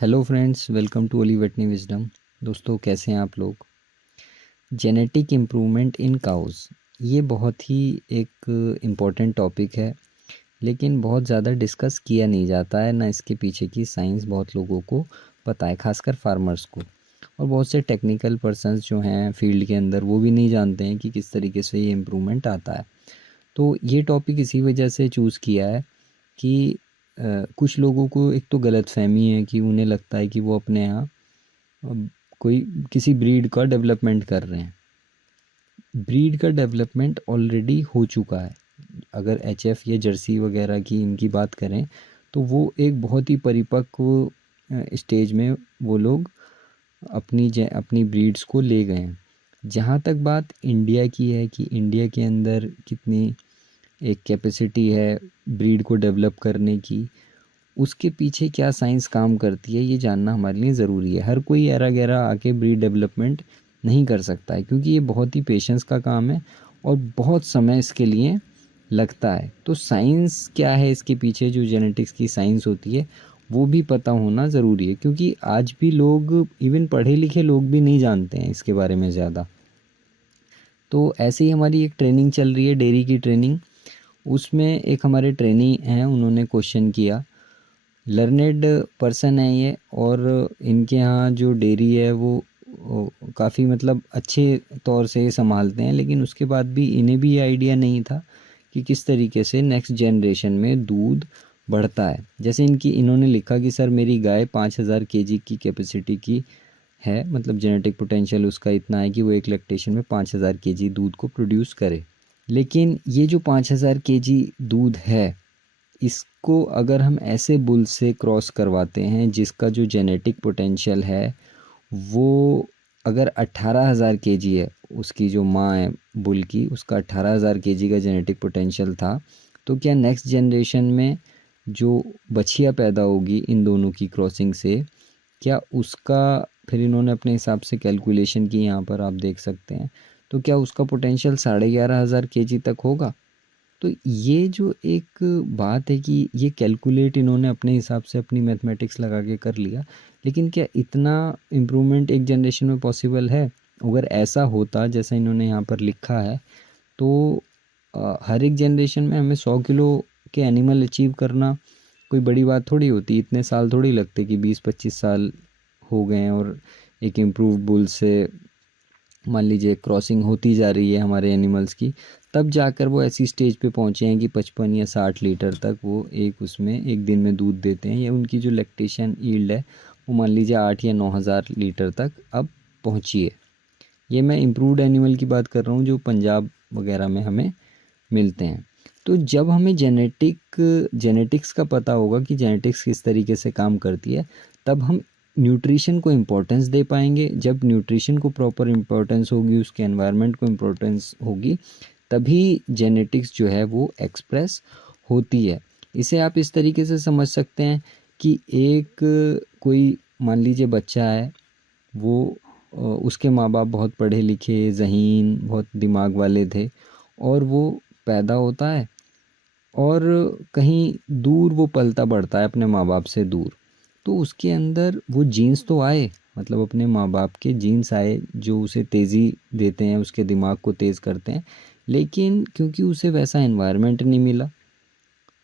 Hello friends, welcome to ओली वेटनी wisdom. दोस्तों, कैसे हैं आप लोग। जेनेटिक इम्प्रूवमेंट इन काउज़, ये बहुत ही एक इम्पॉर्टेंट टॉपिक है, लेकिन बहुत ज़्यादा डिस्कस किया नहीं जाता है। ना इसके पीछे की साइंस बहुत लोगों को पता है, खासकर फार्मर्स को। और बहुत से टेक्निकल पर्सन्स जो हैं फील्ड के अंदर, वो भी नहीं जानते हैं कि किस तरीके से ये इम्प्रूवमेंट आता है। तो ये टॉपिक इसी वजह से चूज़ किया है कि कुछ लोगों को एक तो गलतफ़हमी है कि उन्हें लगता है कि वो अपने यहाँ अब कोई किसी ब्रीड का डेवलपमेंट कर रहे हैं। ब्रीड का डेवलपमेंट ऑलरेडी हो चुका है। अगर एचएफ या जर्सी वगैरह की इनकी बात करें तो वो एक बहुत ही परिपक्व स्टेज में वो लोग अपनी ब्रीड्स को ले गए हैं। जहाँ तक बात इंडिया की है कि इंडिया के अंदर कितनी एक कैपेसिटी है ब्रीड को डेवलप करने की, उसके पीछे क्या साइंस काम करती है, ये जानना हमारे लिए ज़रूरी है। हर कोई ऐरा गैरा आके ब्रीड डेवलपमेंट नहीं कर सकता है, क्योंकि ये बहुत ही पेशेंस का काम है और बहुत समय इसके लिए लगता है। तो साइंस क्या है इसके पीछे, जो जेनेटिक्स की साइंस होती है, वो भी पता होना ज़रूरी है, क्योंकि आज भी लोग, इवन पढ़े लिखे लोग भी नहीं जानते हैं इसके बारे में ज़्यादा। तो ऐसे ही हमारी एक ट्रेनिंग चल रही है, डेयरी की ट्रेनिंग। उसमें एक हमारे ट्रेनी हैं, उन्होंने क्वेश्चन किया। लर्नेड पर्सन है ये, और इनके यहाँ जो डेयरी है वो काफ़ी मतलब अच्छे तौर से संभालते हैं, लेकिन उसके बाद भी इन्हें भी ये आइडिया नहीं था कि किस तरीके से नेक्स्ट जनरेशन में दूध बढ़ता है। जैसे इन्होंने लिखा कि सर मेरी गाय 5000 केजी की कैपेसिटी की है, मतलब जेनेटिक पोटेंशियल उसका इतना है कि वो एक लैक्टेशन में 5000 केजी दूध को प्रोड्यूस करे। लेकिन ये जो 5000 केजी दूध है, इसको अगर हम ऐसे बुल से क्रॉस करवाते हैं जिसका जो जेनेटिक पोटेंशियल है वो अगर 18,000 केजी है, उसकी जो माँ है बुल की, उसका 18,000 केजी का जेनेटिक पोटेंशियल था, तो क्या नेक्स्ट जनरेशन में जो बछिया पैदा होगी इन दोनों की क्रॉसिंग से, क्या उसका, फिर इन्होंने अपने हिसाब से कैलकुलेशन की, यहाँ पर आप देख सकते हैं, तो क्या उसका पोटेंशियल 11,500 केजी तक होगा। तो ये जो एक बात है कि ये कैलकुलेट इन्होंने अपने हिसाब से अपनी मैथमेटिक्स लगा के कर लिया, लेकिन क्या इतना इम्प्रूवमेंट एक जनरेशन में पॉसिबल है। अगर ऐसा होता जैसा इन्होंने यहाँ पर लिखा है, तो हर एक जनरेशन में हमें 100 किलो के एनिमल अचीव करना कोई बड़ी बात थोड़ी होती। इतने साल थोड़ी लगते कि 20-25 साल हो गए हैं और एक इम्प्रूव बुल से मान लीजिए क्रॉसिंग होती जा रही है हमारे एनिमल्स की, तब जाकर वो ऐसी स्टेज पे पहुँचे हैं कि 55 या 60 लीटर तक वो उसमें एक दिन में दूध देते हैं, या उनकी जो लैक्टेशन यील्ड है वो मान लीजिए 8 या 9,000 लीटर तक अब पहुँची है। ये मैं इम्प्रूव्ड एनिमल की बात कर रहा हूँ जो पंजाब वगैरह में हमें मिलते हैं। तो जब हमें जेनेटिक्स का पता होगा कि जेनेटिक्स किस तरीके से काम करती है, तब हम न्यूट्रिशन को इम्पोर्टेंस दे पाएंगे। जब न्यूट्रिशन को प्रॉपर इम्पोर्टेंस होगी, उसके एनवायरनमेंट को इम्पोर्टेंस होगी, तभी जेनेटिक्स जो है वो एक्सप्रेस होती है। इसे आप इस तरीके से समझ सकते हैं कि एक कोई मान लीजिए बच्चा है, वो उसके माँ बाप बहुत पढ़े लिखे, ज़हीन, बहुत दिमाग वाले थे, और वो पैदा होता है और कहीं दूर वो पलता बढ़ता है अपने माँ बाप से दूर। तो उसके अंदर वो जीन्स तो आए, मतलब अपने माँ बाप के जीन्स आए जो उसे तेज़ी देते हैं, उसके दिमाग को तेज़ करते हैं, लेकिन क्योंकि उसे वैसा एनवायरनमेंट नहीं मिला,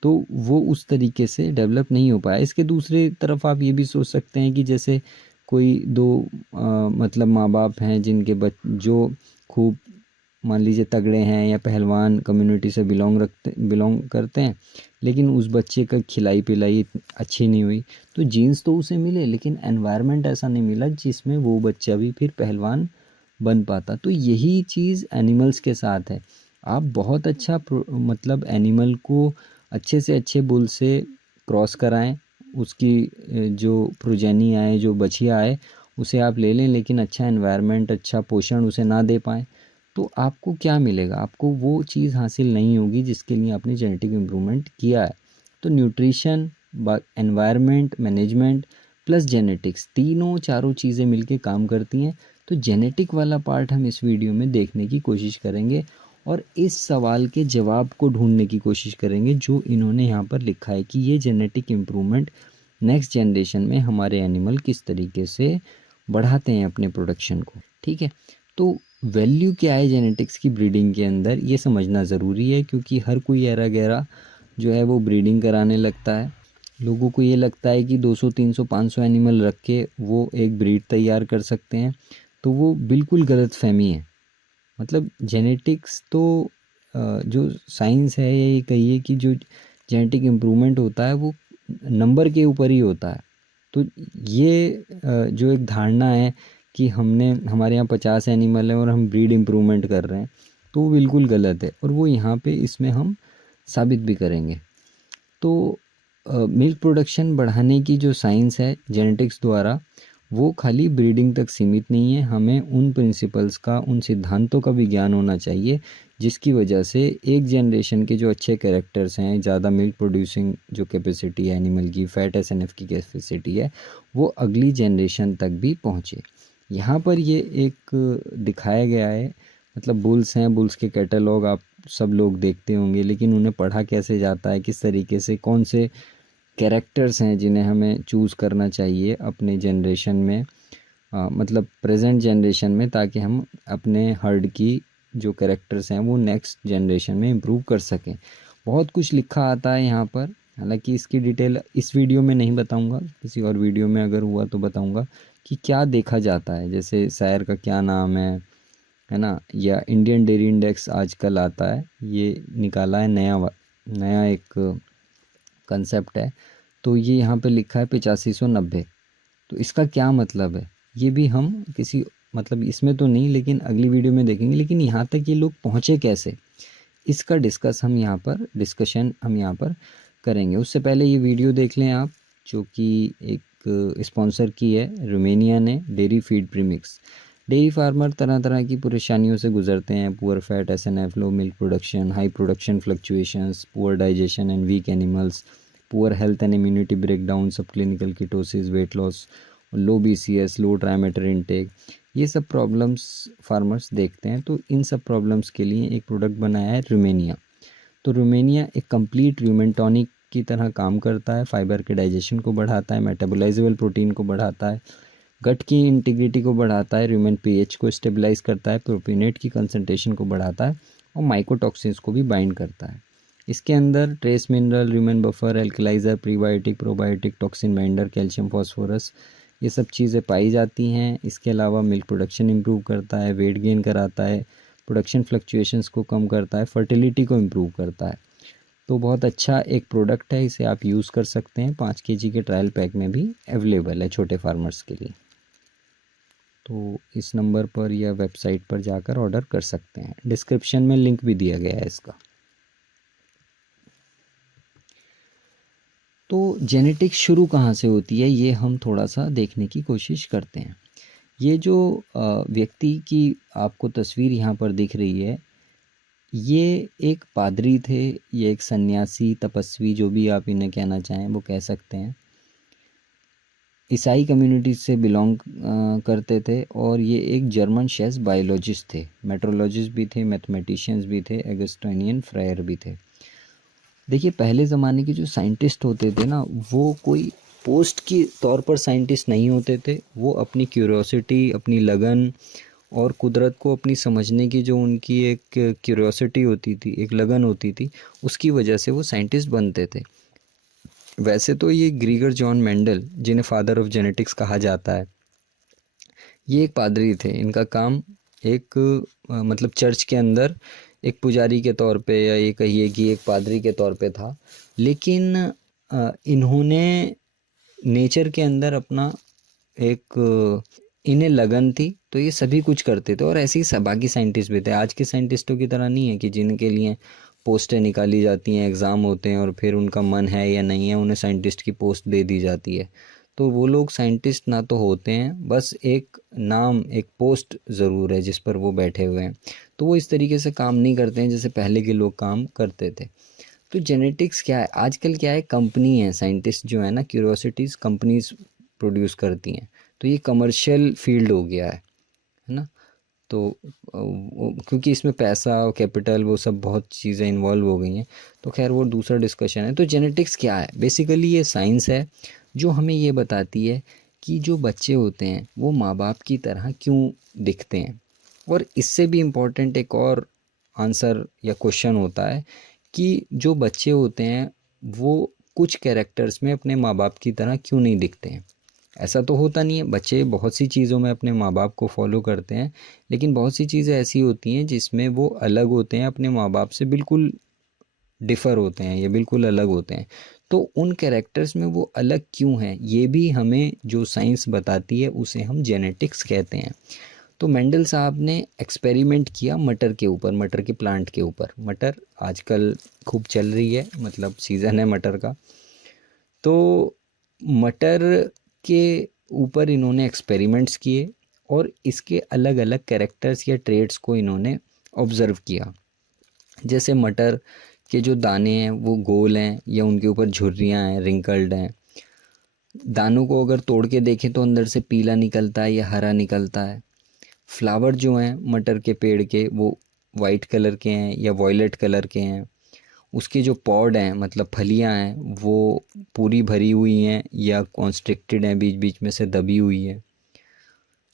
तो वो उस तरीके से डेवलप नहीं हो पाया। इसके दूसरे तरफ आप ये भी सोच सकते हैं कि जैसे कोई दो मतलब माँ बाप हैं जिनके जो खूब मान लीजिए तगड़े हैं या पहलवान कम्युनिटी से बिलोंग करते हैं, लेकिन उस बच्चे का खिलाई पिलाई अच्छी नहीं हुई, तो जीन्स तो उसे मिले लेकिन एनवायरनमेंट ऐसा नहीं मिला जिसमें वो बच्चा भी फिर पहलवान बन पाता। तो यही चीज़ एनिमल्स के साथ है। आप बहुत अच्छा मतलब एनिमल को अच्छे से अच्छे बुल से क्रॉस कराएं, उसकी जो प्रोजेनी आए, जो बछिया आए, उसे आप ले लें, लेकिन अच्छा एनवायरनमेंट, अच्छा पोषण उसे ना दे पाएँ, तो आपको क्या मिलेगा, आपको वो चीज़ हासिल नहीं होगी जिसके लिए आपने जेनेटिक इम्प्रूवमेंट किया है। तो nutrition, environment management plus genetics, तीनों चारों चीज़ें मिलके काम करती हैं। तो जेनेटिक वाला पार्ट हम इस वीडियो में देखने की कोशिश करेंगे और इस सवाल के जवाब को ढूंढने की कोशिश करेंगे जो इन्होंने यहाँ पर लिखा है कि ये जेनेटिक इम्प्रूवमेंट नेक्स्ट जनरेशन में हमारे एनिमल किस तरीके से बढ़ाते हैं अपने प्रोडक्शन को। ठीक है, तो वैल्यू क्या है जेनेटिक्स की ब्रीडिंग के अंदर, ये समझना ज़रूरी है, क्योंकि हर कोई ऐरा गैरा जो है वो ब्रीडिंग कराने लगता है। लोगों को ये लगता है कि 200 300 500 एनिमल रख के वो एक ब्रीड तैयार कर सकते हैं, तो वो बिल्कुल गलत फहमी है। मतलब जेनेटिक्स तो जो साइंस है, ये कहिए कि जो जेनेटिक इम्प्रूवमेंट होता है वो नंबर के ऊपर ही होता है। तो ये जो एक धारणा है कि हमारे यहाँ 50 एनिमल हैं और हम ब्रीड इम्प्रूवमेंट कर रहे हैं, तो वो बिल्कुल गलत है, और वो यहाँ पे इसमें हम साबित भी करेंगे। तो मिल्क प्रोडक्शन बढ़ाने की जो साइंस है जेनेटिक्स द्वारा, वो खाली ब्रीडिंग तक सीमित नहीं है। हमें उन प्रिंसिपल्स का, उन सिद्धांतों का भी ज्ञान होना चाहिए, जिसकी वजह से एक जनरेशन के जो अच्छे कैरेक्टर्स हैं, ज़्यादा मिल्क प्रोड्यूसिंग जो कैपेसिटी है एनिमल की, फैट एसएनएफ की कैपेसिटी है, वो अगली जनरेशन तक भी पहुँचे। यहाँ पर ये एक दिखाया गया है, मतलब बुल्स हैं, बुल्स के कैटलॉग आप सब लोग देखते होंगे, लेकिन उन्हें पढ़ा कैसे जाता है, किस तरीके से, कौन से कैरेक्टर्स हैं जिन्हें हमें चूज़ करना चाहिए अपने जनरेशन में, मतलब प्रेजेंट जनरेशन में, ताकि हम अपने हर्ड की जो कैरेक्टर्स हैं वो नेक्स्ट जनरेशन में इम्प्रूव कर सकें। बहुत कुछ लिखा आता है यहाँ पर, हालांकि इसकी डिटेल इस वीडियो में नहीं बताऊंगा, किसी और वीडियो में अगर हुआ तो बताऊंगा कि क्या देखा जाता है, जैसे शायर का क्या नाम है ना, या इंडियन डेयरी इंडेक्स आजकल आता है, ये निकाला है नया एक कंसेप्ट है। तो ये यहाँ पे लिखा है 8590, तो इसका क्या मतलब है, ये भी हम किसी, मतलब इसमें तो नहीं, लेकिन अगली वीडियो में देखेंगे। लेकिन यहाँ तक ये लोग पहुँचे कैसे, इसका डिस्कशन हम यहाँ पर करेंगे। उससे पहले ये वीडियो देख लें आप, जो कि एक स्पॉन्सर की है रोमेनिया ने, dairy feed premix. Dairy farmer तरह तरह की परेशानियों से गुजरते हैं, poor fat SNF, low milk production, high production fluctuations, poor digestion and weak animals, poor health and immunity breakdown, sub clinical ketosis, weight loss, low BCS, low dry matter intake, ये सब problems farmers देखते हैं। तो इन सब problems के लिए एक product बनाया है रोमेनिया। तो रोमेनिया एक कंप्लीट रूमेन टॉनिक की तरह काम करता है, फाइबर के डाइजेशन को बढ़ाता है, मेटाबोलाइजेबल प्रोटीन को बढ़ाता है, गट की इंटीग्रिटी को बढ़ाता है, ह्यूमन पीएच को स्टेबलाइज करता है, प्रोपिनेट की कंसंट्रेशन को बढ़ाता है, और माइकोटॉक्सिन्स को भी बाइंड करता है। इसके अंदर trace mineral, human buffer, alkalizer, prebiotic, probiotic, toxin binder, calcium, phosphorus, ये सब चीज़ें पाई जाती हैं। इसके अलावा मिल्क प्रोडक्शन इंप्रूव करता है, वेट गेन कराता है, प्रोडक्शन फ्लक्चुएशंस को कम करता है, फर्टिलिटी को इम्प्रूव करता है। तो बहुत अच्छा एक प्रोडक्ट है, इसे आप यूज़ कर सकते हैं। 5 kg के ट्रायल पैक में भी अवेलेबल है छोटे फार्मर्स के लिए। तो इस नंबर पर या वेबसाइट पर जाकर ऑर्डर कर सकते हैं, डिस्क्रिप्शन में लिंक भी दिया गया है इसका। तो जेनेटिक्स शुरू कहाँ से होती है, ये हम थोड़ा सा देखने की कोशिश करते हैं। ये जो व्यक्ति की आपको तस्वीर यहाँ पर दिख रही है, ये एक पादरी थे, ये एक सन्यासी, तपस्वी, जो भी आप इन्हें कहना चाहें वो कह सकते हैं। ईसाई कम्युनिटी से बिलोंग करते थे, और ये एक जर्मन शेफ बायोलॉजिस्ट थे, मेट्रोलॉजिस्ट भी थे, मैथमेटिशियंस भी थे, एगस्टाइनियन फ्रायर भी थे। देखिए पहले ज़माने के जो साइंटिस्ट होते थे ना, वो कोई पोस्ट के तौर पर साइंटिस्ट नहीं होते थे, वो अपनी क्यूरियोसिटी, अपनी लगन और कुदरत को अपनी समझने की जो उनकी एक क्यूरियोसिटी होती थी, एक लगन होती थी, उसकी वजह से वो साइंटिस्ट बनते थे। वैसे तो ये ग्रीगर जॉन मेंडल, जिन्हें फादर ऑफ जेनेटिक्स कहा जाता है, ये एक पादरी थे। इनका काम एक मतलब चर्च के अंदर एक पुजारी के तौर पे, या ये कहिए कि एक पादरी के तौर पे था, लेकिन इन्होंने नेचर के अंदर अपना एक इन्हें लगन थी, तो ये सभी कुछ करते थे। और ऐसे ही बाकी साइंटिस्ट भी थे। आज के साइंटिस्टों की तरह नहीं है कि जिनके लिए पोस्टें निकाली जाती हैं, एग्ज़ाम होते हैं, और फिर उनका मन है या नहीं है उन्हें साइंटिस्ट की पोस्ट दे दी जाती है। तो वो लोग साइंटिस्ट ना तो होते हैं, बस एक नाम, एक पोस्ट ज़रूर है जिस पर वो बैठे हुए हैं। तो वो इस तरीके से काम नहीं करते हैं जैसे पहले के लोग काम करते थे। तो जेनेटिक्स क्या है आजकल, क्या है, कंपनी है, साइंटिस्ट जो है ना, क्यूरोसिटीज़ कंपनीज प्रोड्यूस करती हैं। तो ये कमर्शियल फील्ड हो गया है ना। तो क्योंकि इसमें पैसा और कैपिटल वो सब बहुत चीज़ें इन्वॉल्व हो गई हैं, तो खैर वो दूसरा डिस्कशन है। तो जेनेटिक्स क्या है, बेसिकली ये साइंस है जो हमें ये बताती है कि जो बच्चे होते हैं वो माँ बाप की तरह क्यों दिखते हैं। और इससे भी इम्पोर्टेंट एक और आंसर या क्वेश्चन होता है कि जो बच्चे होते हैं वो कुछ कैरेक्टर्स में अपने माँ बाप की तरह क्यों नहीं दिखते हैं। ऐसा तो होता नहीं है, बच्चे बहुत सी चीज़ों में अपने माँ बाप को फॉलो करते हैं, लेकिन बहुत सी चीज़ें ऐसी होती हैं जिसमें वो अलग होते हैं, अपने माँ बाप से बिल्कुल डिफ़र होते हैं या बिल्कुल अलग होते हैं। तो उन कैरेक्टर्स में वो अलग क्यों हैं, ये भी हमें जो साइंस बताती है उसे हम जेनेटिक्स कहते हैं। तो मेंडल साहब ने एक्सपेरिमेंट किया मटर के ऊपर, मटर के प्लांट के ऊपर। मटर आजकल खूब चल रही है, मतलब सीज़न है मटर का। तो मटर के ऊपर इन्होंने एक्सपेरिमेंट्स किए और इसके अलग अलग कैरेक्टर्स या ट्रेड्स को इन्होंने ऑब्ज़र्व किया। जैसे मटर के जो दाने हैं वो गोल हैं या उनके ऊपर झुर्रियाँ हैं, रिंकल्ड हैं। दानों को अगर तोड़ के देखें तो अंदर से पीला निकलता है या हरा निकलता है। फ्लावर जो हैं मटर के पेड़ के वो वाइट कलर के हैं या वॉयलेट कलर के हैं। उसके जो पॉड हैं, मतलब फलियां हैं, वो पूरी भरी हुई हैं या कॉन्स्ट्रिक्टेड हैं, बीच बीच में से दबी हुई है,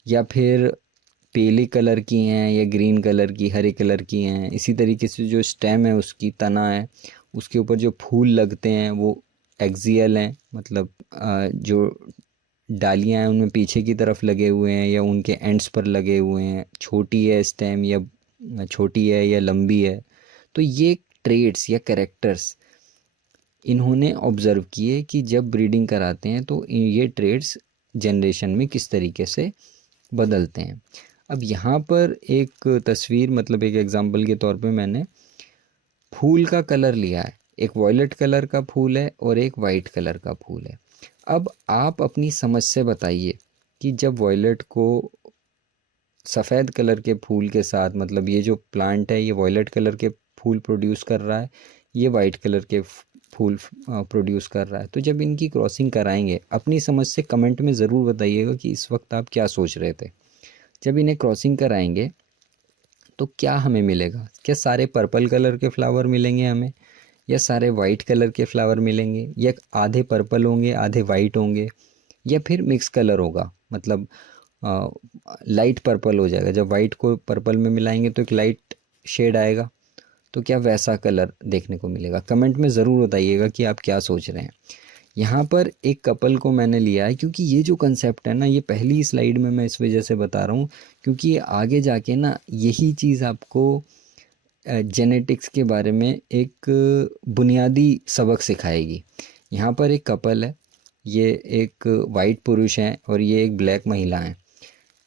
या फिर पीले कलर की हैं या ग्रीन कलर की, हरे कलर की हैं। इसी तरीके से जो स्टेम है, उसकी तना है, उसके ऊपर जो फूल लगते हैं वो एक्सियल हैं, मतलब जो डालियां हैं उनमें पीछे की तरफ लगे हुए हैं या उनके एंड्स पर लगे हुए हैं। छोटी है स्टेम या छोटी है या लंबी है। तो ये ट्रेड्स या कैरेक्टर्स इन्होंने ऑब्ज़र्व किए कि जब ब्रीडिंग कराते हैं तो ये ट्रेड्स जनरेशन में किस तरीके से बदलते हैं। अब यहाँ पर एक तस्वीर, मतलब एक एग्जांपल के तौर पे मैंने फूल का कलर लिया है। एक वॉयलेट कलर का फूल है और एक वाइट कलर का फूल है। अब आप अपनी समझ से बताइए कि जब वॉयलेट को सफ़ेद कलर के फूल के साथ, मतलब ये जो प्लांट है ये वॉयलेट कलर के फूल प्रोड्यूस कर रहा है, ये वाइट कलर के फूल प्रोड्यूस कर रहा है, तो जब इनकी क्रॉसिंग कराएंगे, अपनी समझ से कमेंट में ज़रूर बताइएगा कि इस वक्त आप क्या सोच रहे थे। जब इन्हें क्रॉसिंग कराएंगे तो क्या हमें मिलेगा? क्या सारे पर्पल कलर के फ्लावर मिलेंगे हमें, या सारे वाइट कलर के फ्लावर मिलेंगे, या आधे पर्पल होंगे आधे वाइट होंगे, या फिर मिक्स कलर होगा, मतलब लाइट पर्पल हो जाएगा। जब वाइट को पर्पल में मिलाएंगे तो एक लाइट शेड आएगा। तो क्या वैसा कलर देखने को मिलेगा? कमेंट में ज़रूर बताइएगा कि आप क्या सोच रहे हैं। यहाँ पर एक कपल को मैंने लिया है क्योंकि ये जो कंसेप्ट है ना, ये पहली स्लाइड में मैं इस वजह से बता रहा हूँ क्योंकि ये आगे जाके ना यही चीज़ आपको जेनेटिक्स के बारे में एक बुनियादी सबक सिखाएगी। यहाँ पर एक कपल है, ये एक वाइट पुरुष है और ये एक ब्लैक महिला है।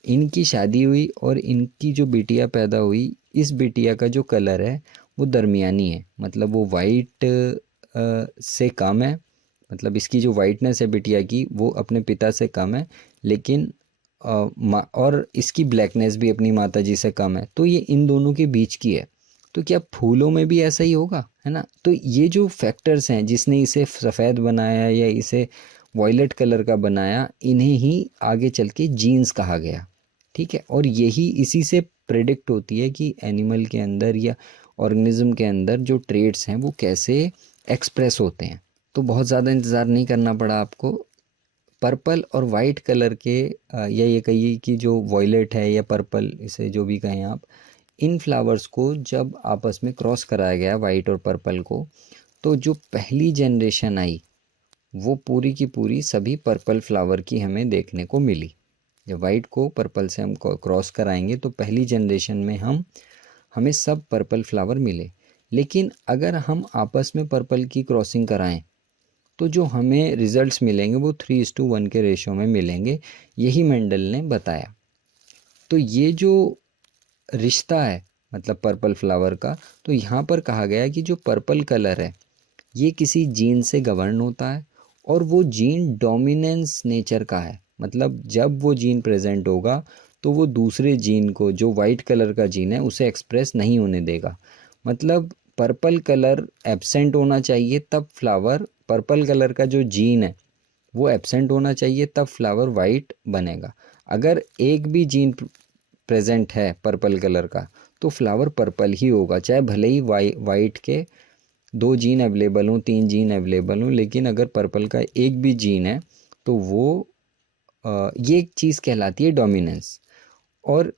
इनकी शादी हुई और इनकी जो बिटिया पैदा हुई, इस बिटिया का जो कलर है वो दरमियानी है, मतलब वो वाइट से कम है, मतलब इसकी जो वाइटनेस है बिटिया की वो अपने पिता से कम है, लेकिन और इसकी ब्लैकनेस भी अपनी माता जी से कम है। तो ये इन दोनों के बीच की है। तो क्या फूलों में भी ऐसा ही होगा, है ना? तो ये जो फैक्टर्स हैं जिसने इसे सफ़ेद बनाया या इसे वॉयलेट कलर का बनाया, इन्हें ही आगे चल के जीन्स कहा गया। ठीक है, और यही इसी से प्रेडिक्ट होती है कि एनिमल के अंदर या ऑर्गेनिज्म के अंदर जो ट्रेड्स हैं वो कैसे एक्सप्रेस होते हैं। तो बहुत ज़्यादा इंतज़ार नहीं करना पड़ा आपको। पर्पल और वाइट कलर के या ये कहिए कि जो वॉयलेट है या पर्पल, इसे जो भी कहें आप, इन फ्लावर्स को जब आपस में क्रॉस कराया गया वाइट और पर्पल को, तो जो पहली जनरेशन आई वो पूरी की पूरी सभी पर्पल फ्लावर की हमें देखने को मिली। जब वाइट को पर्पल से हम क्रॉस कराएंगे तो पहली जनरेशन में हमें सब पर्पल फ्लावर मिले। लेकिन अगर हम आपस में पर्पल की क्रॉसिंग कराएं तो जो हमें रिजल्ट्स मिलेंगे वो 3:1 के रेशो में मिलेंगे। यही मेंडल ने बताया। तो ये जो रिश्ता है मतलब पर्पल फ्लावर का, तो यहाँ पर कहा गया है कि जो पर्पल कलर है ये किसी जीन से गवर्न होता है और वो जीन डोमिनेंस नेचर का है। मतलब जब वो जीन प्रेजेंट होगा तो वो दूसरे जीन को, जो वाइट कलर का जीन है, उसे एक्सप्रेस नहीं होने देगा। मतलब पर्पल कलर एब्सेंट होना चाहिए तब फ्लावर, पर्पल कलर का जो जीन है वो एब्सेंट होना चाहिए तब फ्लावर वाइट बनेगा। अगर एक भी जीन प्रेजेंट है पर्पल कलर का तो फ्लावर पर्पल ही होगा, चाहे भले ही वाइट के 2 जीन अवेलेबल हों, 3 जीन अवेलेबल हों, लेकिन अगर पर्पल का एक भी जीन है तो वो ये एक चीज़ कहलाती है डोमिनेंस। और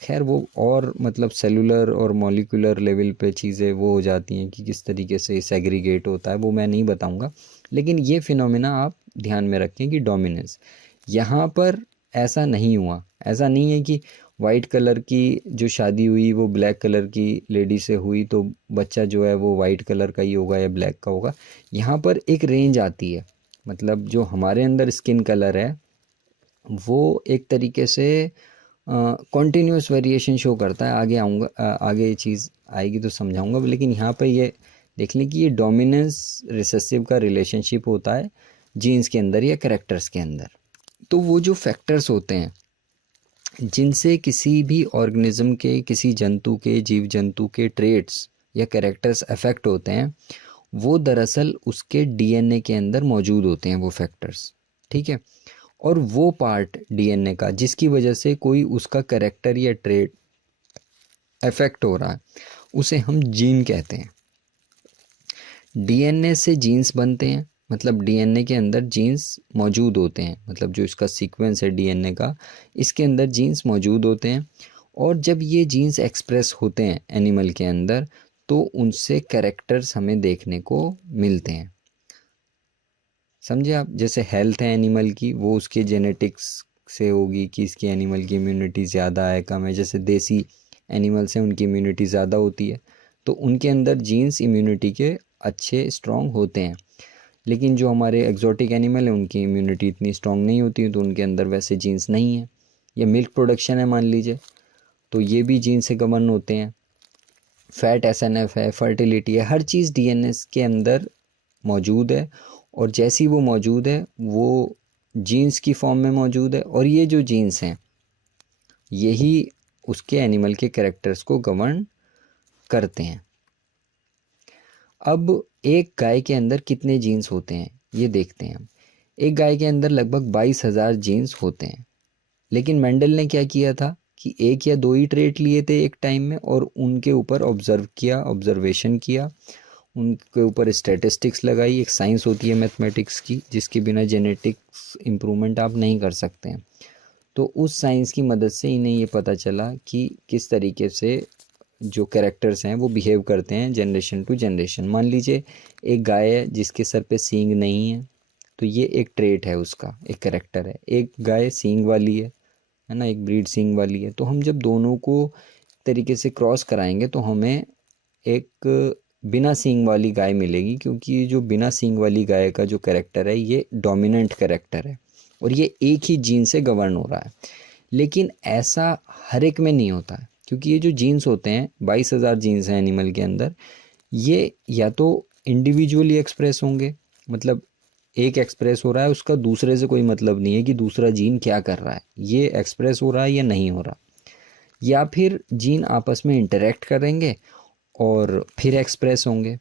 खैर वो और मतलब सेलुलर और मॉलिक्यूलर लेवल पे चीज़ें वो हो जाती हैं कि किस तरीके से सेग्रीगेट होता है, वो मैं नहीं बताऊंगा। लेकिन ये फिनोमेना आप ध्यान में रखें कि डोमिनेंस यहाँ पर ऐसा नहीं हुआ। ऐसा नहीं है कि वाइट कलर की जो शादी हुई वो ब्लैक कलर की लेडी से हुई तो बच्चा जो है वो वाइट कलर का ही होगा या ब्लैक का होगा। यहाँ पर एक रेंज आती है, मतलब जो हमारे अंदर स्किन कलर है वो एक तरीके से कॉन्टीन्यूस वेरिएशन शो करता है। आगे आऊँगा, आगे ये चीज़ आएगी तो समझाऊंगा। लेकिन यहाँ पे ये देख लें कि ये डोमिनेंस रिसेसिव का रिलेशनशिप होता है जीन्स के अंदर या कैरेक्टर्स के अंदर। तो वो जो फैक्टर्स होते हैं जिनसे किसी भी ऑर्गेनिज्म के, किसी जंतु के, जीव जंतु के ट्रेट्स या कैरेक्टर्स अफेक्ट होते हैं, वो दरअसल उसके डीएनए के अंदर मौजूद होते हैं वो फैक्टर्स। ठीक है। और वो पार्ट डीएनए का जिसकी वजह से कोई उसका कैरेक्टर या ट्रेट अफेक्ट हो रहा है उसे हम जीन कहते हैं। डीएनए से जीन्स बनते हैं, मतलब डीएनए के अंदर जीन्स मौजूद होते हैं, मतलब जो इसका सीक्वेंस है डीएनए का, इसके अंदर जीन्स मौजूद होते हैं। और जब ये जीन्स एक्सप्रेस होते हैं एनिमल के अंदर तो उनसे कैरेक्टर्स हमें देखने को मिलते हैं। समझे आप? जैसे हेल्थ है एनिमल की, वो उसके जेनेटिक्स से होगी कि इसकी एनिमल की इम्यूनिटी ज़्यादा है कम है। जैसे देसी एनिमल्स हैं उनकी इम्यूनिटी ज़्यादा होती है तो उनके अंदर जीन्स इम्यूनिटी के अच्छे स्ट्रॉन्ग होते हैं। लेकिन जो हमारे एग्जॉटिक एनिमल हैं उनकी इम्यूनिटी इतनी स्ट्रॉन्ग नहीं होती तो उनके अंदर वैसे जीन्स नहीं है। या मिल्क प्रोडक्शन है मान लीजिए, तो ये भी जीन से गवर्न होते हैं। फैट एसएनएफ है, फर्टिलिटी है, हर चीज़ डीएनएस के अंदर मौजूद है। और जैसी वो मौजूद है वो जीन्स की फॉर्म में मौजूद है। और ये जो जीन्स हैं यही उसके एनिमल के कैरेक्टर्स को गवर्न करते हैं। अब एक गाय के अंदर कितने जीन्स होते हैं ये देखते हैं हम। एक गाय के अंदर लगभग 22,000 जीन्स होते हैं। लेकिन मेंडल ने क्या किया था कि एक या दो ही ट्रेट लिए थे एक टाइम में और उनके ऊपर ऑब्जर्वेशन किया, उनके ऊपर स्टैटिस्टिक्स लगाई। एक साइंस होती है मैथमेटिक्स की जिसके बिना जेनेटिक्स इम्प्रूवमेंट आप नहीं कर सकते हैं। तो उस साइंस की मदद से इन्हें ये पता चला कि किस तरीके से जो कैरेक्टर्स हैं वो बिहेव करते हैं जनरेशन टू जनरेशन। मान लीजिए एक गाय है जिसके सर पे सींग नहीं है तो ये एक ट्रेट है, उसका एक कैरेक्टर है। एक गाय सींग वाली है ना, एक ब्रीड सींग वाली है। तो हम जब दोनों को तरीके से क्रॉस कराएंगे तो हमें एक बिना सींग वाली गाय मिलेगी, क्योंकि ये जो बिना सींग वाली गाय का जो कैरेक्टर है ये डोमिनेंट कैरेक्टर है और ये एक ही जीन से गवर्न हो रहा है। लेकिन ऐसा हर एक में नहीं होता है, क्योंकि ये जो जीन्स होते हैं 22,000 जीन्स हैं एनिमल के अंदर, ये या तो इंडिविजुअली एक्सप्रेस होंगे, मतलब एक एक्सप्रेस हो रहा है उसका दूसरे से कोई मतलब नहीं है कि दूसरा जीन क्या कर रहा है, ये एक्सप्रेस हो रहा है या नहीं हो रहा। या फिर जीन आपस में इंटरेक्ट करेंगे और फिर एक्सप्रेस होंगे।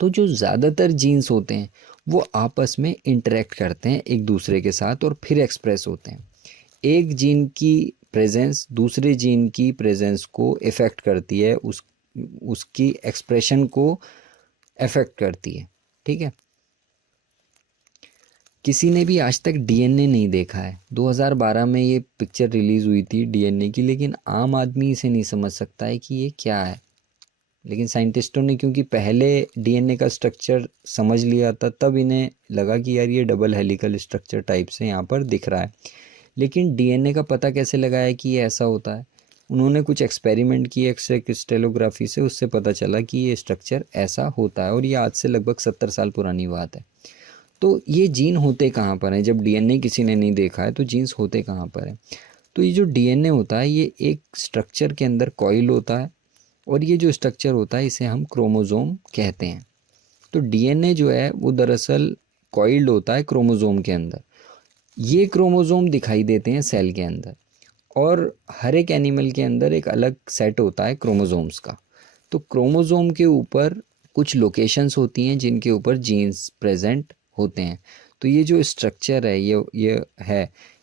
तो जो ज़्यादातर जीन्स होते हैं वो आपस में इंटरेक्ट करते हैं एक दूसरे के साथ और फिर एक्सप्रेस होते हैं। एक जीन की प्रेजेंस दूसरे जीन की प्रेजेंस को इफ़ेक्ट करती है, उसकी एक्सप्रेशन को इफ़ेक्ट करती है। ठीक है। किसी ने भी आज तक डीएनए नहीं देखा है। 2012 में ये पिक्चर रिलीज़ हुई थी डीएनए की, लेकिन आम आदमी इसे नहीं समझ सकता है कि ये क्या है। लेकिन साइंटिस्टों ने क्योंकि पहले डीएनए का स्ट्रक्चर समझ लिया था तब इन्हें लगा कि यार ये डबल हेलिकल स्ट्रक्चर टाइप से यहाँ पर दिख रहा है। लेकिन डीएनए का पता कैसे लगाया कि ये ऐसा होता है? उन्होंने कुछ एक्सपेरिमेंट किए एक्सरे क्रिस्टलोग्राफी से, उससे पता चला कि ये स्ट्रक्चर ऐसा होता है। और ये आज से लगभग 70 साल पुरानी बात है। तो ये जीन होते कहाँ पर हैं? जब डीएनए किसी ने नहीं देखा है तो जीन्स होते कहाँ पर हैं? तो ये जो डीएनए होता है ये एक स्ट्रक्चर के अंदर कॉइल होता है और ये जो स्ट्रक्चर होता है इसे हम क्रोमोज़ोम कहते हैं। तो डीएनए जो है वो दरअसल कॉइल्ड होता है क्रोमोज़ोम के अंदर। ये क्रोमोज़ोम दिखाई देते हैं सेल के अंदर और हर एक एनिमल के अंदर एक अलग सेट होता है क्रोमोज़ोम्स का। तो क्रोमोज़ोम के ऊपर कुछ लोकेशंस होती हैं जिनके ऊपर जीन्स प्रेजेंट होते हैं। तो ये जो स्ट्रक्चर है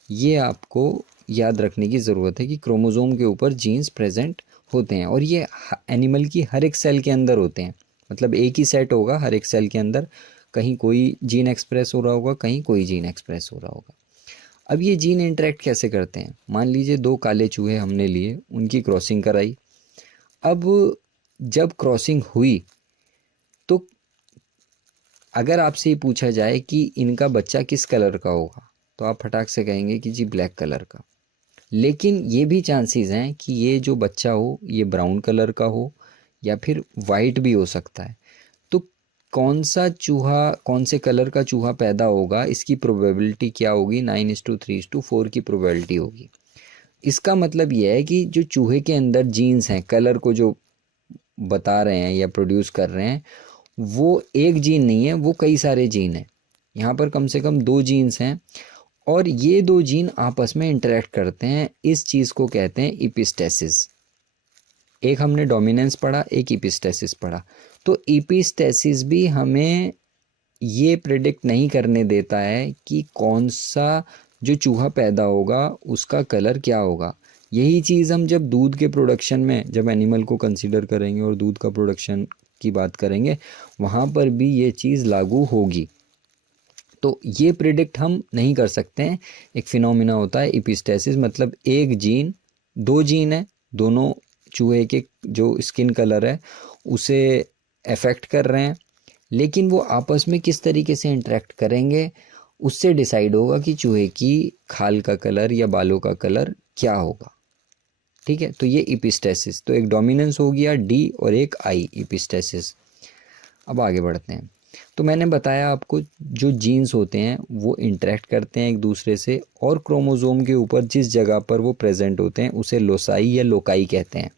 ये आपको याद रखने की ज़रूरत है कि क्रोमोज़ोम के ऊपर जीन्स प्रेजेंट होते हैं और ये एनिमल की हर एक सेल के अंदर होते हैं। मतलब एक ही सेट होगा हर एक सेल के अंदर कहीं कोई जीन एक्सप्रेस हो रहा होगा, कहीं कोई जीन एक्सप्रेस हो रहा होगा। अब ये जीन इंटरेक्ट कैसे करते हैं? मान लीजिए 2 काले चूहे हमने लिए, उनकी क्रॉसिंग कराई। अब जब क्रॉसिंग हुई तो अगर आपसे ये पूछा जाए कि इनका बच्चा किस कलर का होगा, तो आप फटाक से कहेंगे कि जी ब्लैक कलर का। लेकिन ये भी चांसेस हैं कि ये जो बच्चा हो ये ब्राउन कलर का हो या फिर वाइट भी हो सकता है। तो कौन सा चूहा, कौन से कलर का चूहा पैदा होगा, इसकी प्रोबेबिलिटी क्या होगी? 9:3:4 की प्रोबेबिलिटी होगी। इसका मतलब यह है कि जो चूहे के अंदर जीन्स हैं, कलर को जो बता रहे हैं या प्रोड्यूस कर रहे हैं, वो एक जीन नहीं है, वो कई सारे जीन हैं। यहाँ पर कम से कम 2 जीन्स हैं और ये 2 जीन आपस में इंटरेक्ट करते हैं। इस चीज़ को कहते हैं इपिस्टेसिस। एक हमने डोमिनेंस पढ़ा, एक इपिस्टेसिस पढ़ा। तो इपिस्टेसिस भी हमें ये प्रेडिक्ट नहीं करने देता है कि कौन सा जो चूहा पैदा होगा उसका कलर क्या होगा। यही चीज़ हम जब दूध के प्रोडक्शन में, जब एनिमल को कंसीडर करेंगे और दूध का प्रोडक्शन की बात करेंगे, वहाँ पर भी ये चीज़ लागू होगी। तो ये प्रिडिक्ट हम नहीं कर सकते हैं। एक फिनोमिना होता है इपिस्टेसिस, मतलब एक जीन, 2 जीन है, दोनों चूहे के जो स्किन कलर है उसे अफेक्ट कर रहे हैं, लेकिन वो आपस में किस तरीके से इंटरेक्ट करेंगे उससे डिसाइड होगा कि चूहे की खाल का कलर या बालों का कलर क्या होगा। ठीक है, तो ये इपिस्टेसिस। तो एक डोमिनेंस हो गया डी और एक आई, इपिस्टेसिस। अब आगे बढ़ते हैं। तो मैंने बताया आपको जो जीन्स होते हैं वो इंटरेक्ट करते हैं एक दूसरे से, और क्रोमोसोम के ऊपर जिस जगह पर वो प्रेजेंट होते हैं उसे लोसाई या लोकाई कहते हैं।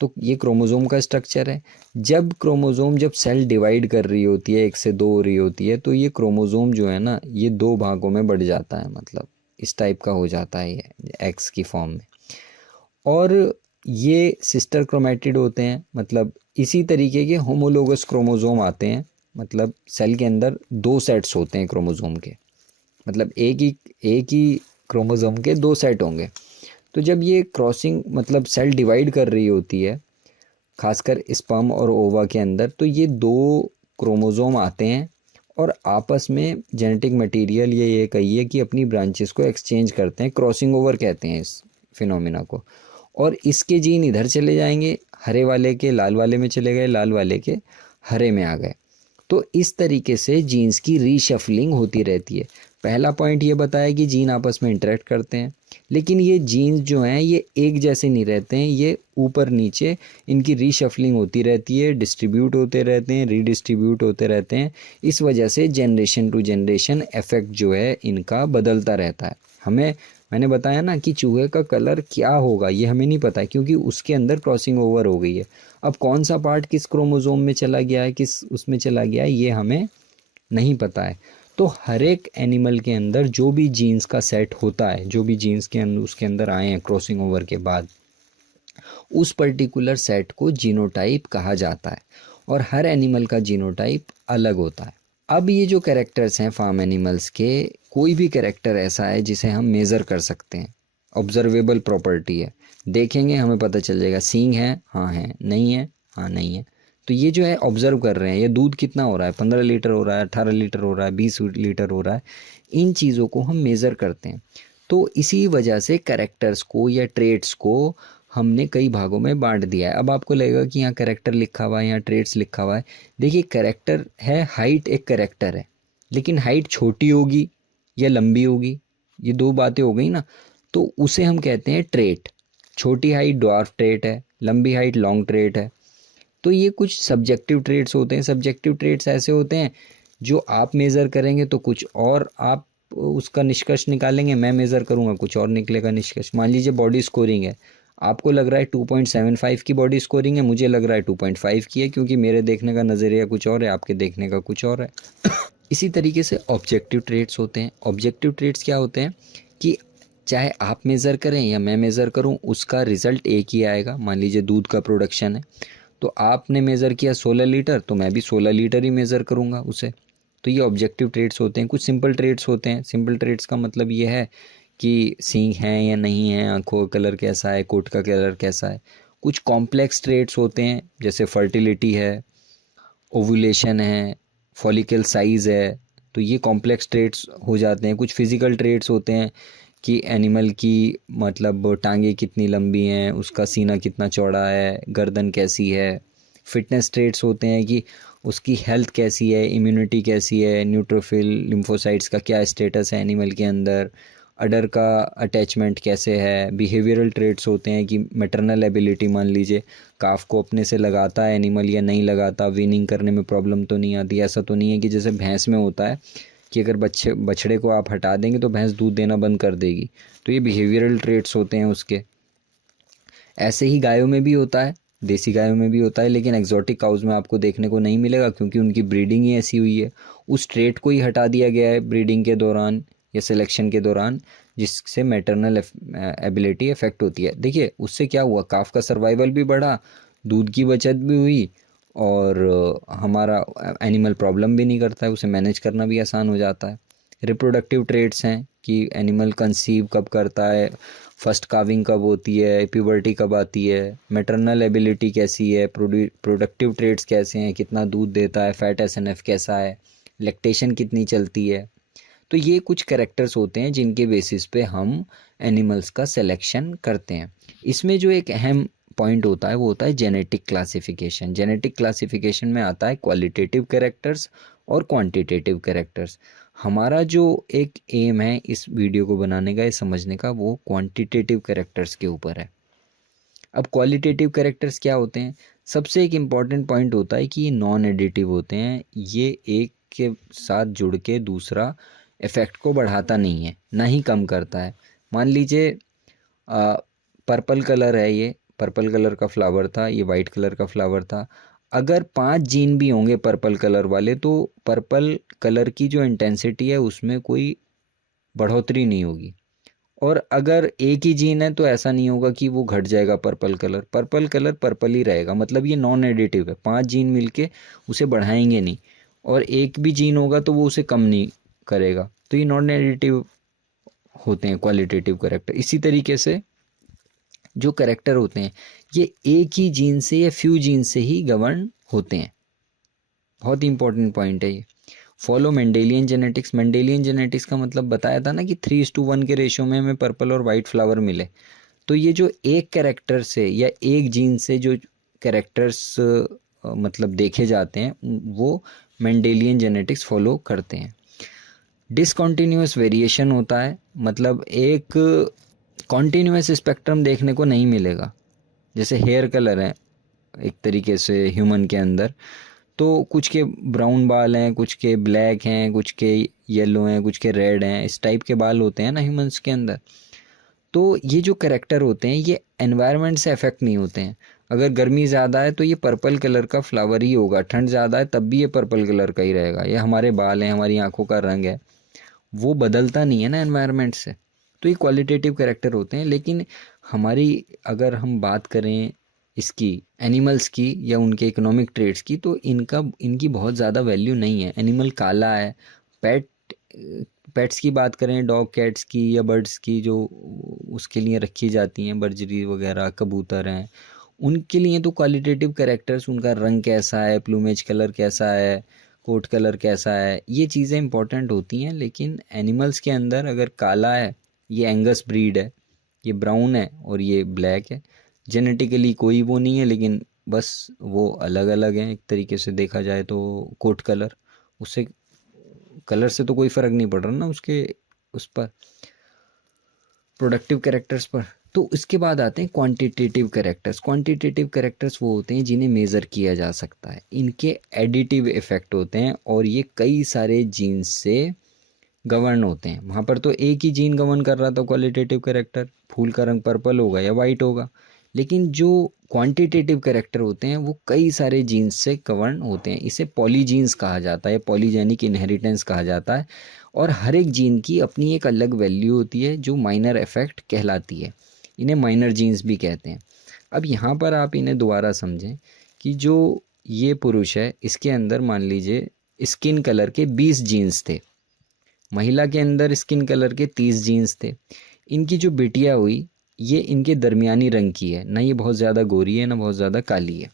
तो ये क्रोमोसोम का स्ट्रक्चर है। जब सेल डिवाइड कर रही होती है, 1 से 2 हो रही होती है, तो ये क्रोमोसोम जो है ना, ये 2 भागों में बढ़ जाता है, मतलब इस टाइप का हो जाता है ये एक्स की फॉर्म में। और ये सिस्टर क्रोमेटिड होते हैं, मतलब इसी तरीके के होमोलोगस क्रोमोसोम आते हैं। मतलब सेल के अंदर 2 सेट्स होते हैं क्रोमोसोम के, मतलब एक ही क्रोमोसोम के 2 सेट होंगे। तो जब ये क्रॉसिंग, मतलब सेल डिवाइड कर रही होती है, खासकर स्पर्म और ओवा के अंदर, तो ये 2 क्रोमोसोम आते हैं और आपस में जेनेटिक मटेरियल, ये कहिए कि अपनी ब्रांचेस को एक्सचेंज करते हैं। क्रॉसिंग ओवर कहते हैं इस फिनोमिना को। और इसके जीन इधर चले जाएंगे, हरे वाले के लाल वाले में चले गए, लाल वाले के हरे में आ गए। तो इस तरीके से जीन्स की रीशफलिंग होती रहती है। पहला पॉइंट ये बताया कि जीन आपस में इंटरेक्ट करते हैं, लेकिन ये जीन्स जो हैं ये एक जैसे नहीं रहते हैं, ये ऊपर नीचे इनकी रीशफलिंग होती रहती है, डिस्ट्रीब्यूट होते रहते हैं, रीडिस्ट्रीब्यूट होते रहते हैं। इस वजह से जनरेशन टू जनरेशन इफेक्ट जो है इनका बदलता रहता है। मैंने बताया ना कि चूहे का कलर क्या होगा ये हमें नहीं पता है, क्योंकि उसके अंदर क्रॉसिंग ओवर हो गई है। अब कौन सा पार्ट किस क्रोमोसोम में चला गया है, किस उसमें चला गया है, ये हमें नहीं पता है। तो हर एक एनिमल के अंदर जो भी जीन्स का सेट होता है, जो भी जीन्स के अंदर उसके अंदर आए हैं क्रॉसिंग ओवर के बाद, उस पर्टिकुलर सेट को जीनोटाइप कहा जाता है। और हर एनिमल का जीनोटाइप अलग होता है। अब ये जो कैरेक्टर्स हैं फार्म एनिमल्स के, कोई भी कैरेक्टर ऐसा है जिसे हम मेज़र कर सकते हैं, ऑब्जर्वेबल प्रॉपर्टी है, देखेंगे हमें पता चल जाएगा। सींग है, हाँ है, नहीं है, हाँ नहीं है। तो ये जो है ऑब्जर्व कर रहे हैं, ये दूध कितना हो रहा है, 15 लीटर हो रहा है, 18 लीटर हो रहा है, 20 लीटर हो रहा है, इन चीज़ों को हम मेज़र करते हैं। तो इसी वजह से कैरेक्टर्स को या ट्रेट्स को हमने कई भागों में बांट दिया है। अब आपको लगेगा कि यहाँ कैरेक्टर लिखा हुआ है, यहाँ ट्रेट्स लिखा हुआ है। देखिए कैरेक्टर है, हाइट एक कैरेक्टर है, लेकिन हाइट छोटी होगी या लंबी होगी, ये 2 बातें हो गई ना। तो उसे हम कहते हैं ट्रेट। छोटी हाइट ड्वार्फ ट्रेट है, लंबी हाइट लॉन्ग ट्रेट है। तो ये कुछ सब्जेक्टिव ट्रेट्स होते हैं। सब्जेक्टिव ट्रेट्स ऐसे होते हैं जो आप मेज़र करेंगे तो कुछ और आप उसका निष्कर्ष निकालेंगे, मैं मेज़र करूँगा कुछ और निकलेगा निष्कर्ष। मान लीजिए बॉडी स्कोरिंग है, आपको लग रहा है 2.75 की बॉडी स्कोरिंग है, मुझे लग रहा है 2.5 की है, क्योंकि मेरे देखने का नज़रिया कुछ और है, आपके देखने का कुछ और है। इसी तरीके से ऑब्जेक्टिव ट्रेट्स होते हैं। ऑब्जेक्टिव ट्रेट्स क्या होते हैं कि चाहे आप मेज़र करें या मैं मेज़र करूं, उसका रिज़ल्ट एक ही आएगा। मान लीजिए दूध का प्रोडक्शन है, तो आपने मेज़र किया 16 लीटर, तो मैं भी 16 लीटर ही मेज़र करूंगा उसे। तो ये ऑब्जेक्टिव ट्रेट्स होते हैं। कुछ सिंपल ट्रेट्स होते हैं। सिंपल ट्रेट्स का मतलब ये है कि सींग है या नहीं है, आँखों का कलर कैसा है, कोट का कलर कैसा है। कुछ कॉम्प्लेक्स ट्रेट्स होते हैं, जैसे फर्टिलिटी है, ओवुलेशन है, फॉलिकल साइज़ है, तो ये कॉम्प्लेक्स ट्रेट्स हो जाते हैं। कुछ फिज़िकल ट्रेट्स होते हैं कि एनिमल की मतलब टांगे कितनी लंबी हैं, उसका सीना कितना चौड़ा है, गर्दन कैसी है। फिटनेस ट्रेट्स होते हैं कि उसकी हेल्थ कैसी है, इम्यूनिटी कैसी है, न्यूट्रोफिल लिम्फोसाइट्स का क्या स्टेटस है एनिमल के अंदर, अडर का अटैचमेंट कैसे है। बिहेवियरल ट्रेट्स होते हैं कि मैटरनल एबिलिटी, मान लीजिए काफ को अपने से लगाता है एनिमल या नहीं लगाता, वीनिंग करने में प्रॉब्लम तो नहीं आती। ऐसा तो नहीं है कि जैसे भैंस में होता है कि अगर बछड़े को आप हटा देंगे तो भैंस दूध देना बंद कर देगी, तो ये बिहेवियरल ट्रेट्स होते हैं उसके। ऐसे ही गायों में भी होता है, देसी गायों में भी होता है, लेकिन एक्जॉटिक काउज में आपको देखने को नहीं मिलेगा क्योंकि उनकी ब्रीडिंग ही ऐसी हुई है। उस ट्रेट को ही हटा दिया गया है ब्रीडिंग के दौरान या सिलेक्शन के दौरान, जिससे मैटरनल एबिलिटी इफेक्ट होती है। देखिए उससे क्या हुआ, काफ का सर्वाइवल भी बढ़ा, दूध की बचत भी हुई, और हमारा एनिमल प्रॉब्लम भी नहीं करता है, उसे मैनेज करना भी आसान हो जाता है। रिप्रोडक्टिव ट्रेट्स हैं कि एनिमल कंसीव कब करता है, फर्स्ट काविंग कब होती है, प्यूबर्टी कब आती है, मैटरनल एबिलिटी कैसी है, प्रोडक्टिव ट्रेट्स कैसे हैं, कितना दूध देता है, फैट एसएनएफ कैसा है, लैक्टेशन कितनी चलती है। तो ये कुछ कैरेक्टर्स होते हैं जिनके बेसिस पे हम एनिमल्स का सिलेक्शन करते हैं। इसमें जो एक अहम पॉइंट होता है वो होता है जेनेटिक क्लासिफिकेशन। जेनेटिक क्लासिफिकेशन में आता है क्वालिटेटिव कैरेक्टर्स और क्वांटिटेटिव कैरेक्टर्स। हमारा जो एक एम है इस वीडियो को बनाने का, ये समझने का, वो क्वांटिटेटिव कैरेक्टर्स के ऊपर है। अब क्वालिटेटिव कैरेक्टर्स क्या होते हैं? सबसे एक इम्पॉर्टेंट पॉइंट होता है कि ये नॉन एडिटिव होते हैं, ये एक के साथ जुड़ के दूसरा इफ़ेक्ट को बढ़ाता नहीं है, ना ही कम करता है। मान लीजिए पर्पल कलर है, ये पर्पल कलर का फ्लावर था, ये वाइट कलर का फ्लावर था। अगर 5 जीन भी होंगे पर्पल कलर वाले तो पर्पल कलर की जो इंटेंसिटी है उसमें कोई बढ़ोतरी नहीं होगी। और अगर एक ही जीन है तो ऐसा नहीं होगा कि वो घट जाएगा पर्पल कलर पर्पल ही रहेगा। मतलब ये नॉन एडिटिव है, 5 जीन मिलके उसे बढ़ाएंगे नहीं, और एक भी जीन होगा तो वो उसे कम नहीं करेगा। तो ये नॉन एडिटिव होते हैं क्वालिटेटिव कैरेक्टर। इसी तरीके से जो कैरेक्टर होते हैं ये एक ही जीन से या फ्यू जीन से ही गवर्न होते हैं। बहुत ही इंपॉर्टेंट पॉइंट है ये। Follow Mendelian genetics. Mendelian genetics का मतलब बताया था ना कि 3:1 के रेशो में हमें पर्पल और वाइट फ्लावर मिले। तो ये जो एक कैरेक्टर से या एक जीन से जो कैरेक्टर्स मतलब देखे जाते हैं वो मेंडेलियन जेनेटिक्स फॉलो करते हैं। डिसकॉन्टीन्यूअस वेरिएशन होता है, मतलब एक कॉन्टीन्यूअस स्पेक्ट्रम देखने को नहीं मिलेगा। जैसे हेयर कलर है एक तरीके से ह्यूमन के अंदर, तो कुछ के ब्राउन बाल हैं, कुछ के ब्लैक हैं, कुछ के येलो हैं, कुछ के रेड हैं, इस टाइप के बाल होते हैं ना ह्यूमंस के अंदर। तो ये जो कैरेक्टर होते हैं ये एनवायरनमेंट से अफेक्ट नहीं होते हैं। अगर गर्मी ज़्यादा है तो ये पर्पल कलर का फ्लावर ही होगा, ठंड ज़्यादा है तब भी ये पर्पल कलर का ही रहेगा। ये हमारे बाल हैं, हमारी आंखों का रंग है, वो बदलता नहीं है ना एनवायरनमेंट से। तो ये क्वालिटेटिव कैरेक्टर होते हैं। लेकिन हमारी अगर हम बात करें इसकी एनिमल्स की या उनके इकोनॉमिक ट्रेड्स की, तो इनकी बहुत ज़्यादा वैल्यू नहीं है। एनिमल काला है, पेट्स की बात करें, डॉग कैट्स की या बर्ड्स की जो उसके लिए रखी जाती हैं, बर्जरी वगैरह, कबूतर हैं, उनके लिए तो क्वालिटेटिव कैरेक्टर्स, उनका रंग कैसा है, प्लूमेज कलर कैसा है, कोट कलर कैसा है, ये चीज़ें इंपॉर्टेंट होती हैं। लेकिन एनिमल्स के अंदर अगर काला है, ये एंगस ब्रीड है, ये ब्राउन है और ये ब्लैक है, जेनेटिकली कोई वो नहीं है, लेकिन बस वो अलग अलग हैं एक तरीके से देखा जाए तो। कोट कलर, उससे कलर से तो कोई फ़र्क नहीं पड़ रहा ना उसके उस पर प्रोडक्टिव कैरेक्टर्स पर। तो इसके बाद आते हैं क्वांटिटेटिव कैरेक्टर्स। क्वांटिटेटिव कैरेक्टर्स वो होते हैं जिन्हें मेज़र किया जा सकता है, इनके एडिटिव इफ़ेक्ट होते हैं और ये कई सारे जीन्स से गवर्न होते हैं। वहाँ पर तो एक ही जीन गवर्न कर रहा था क्वालिटेटिव कैरेक्टर, फूल का रंग पर्पल होगा या वाइट होगा। लेकिन जो क्वांटिटेटिव कैरेक्टर होते हैं वो कई सारे जीन्स से गवर्न होते हैं। इसे पॉलीजीन्स कहा जाता है, पॉलीजेनिक इनहेरिटेंस कहा जाता है। और हर एक जीन की अपनी एक अलग वैल्यू होती है जो माइनर इफेक्ट कहलाती है। इन्हें माइनर जीन्स भी कहते हैं। अब यहाँ पर आप इन्हें दोबारा समझें कि जो ये पुरुष है इसके अंदर मान लीजिए स्किन कलर के 20 जीन्स थे, महिला के अंदर स्किन कलर के 30 जीन्स थे। इनकी जो बिटिया हुई ये इनके दरमियानी रंग की है, ना ये बहुत ज़्यादा गोरी है ना बहुत ज़्यादा काली है।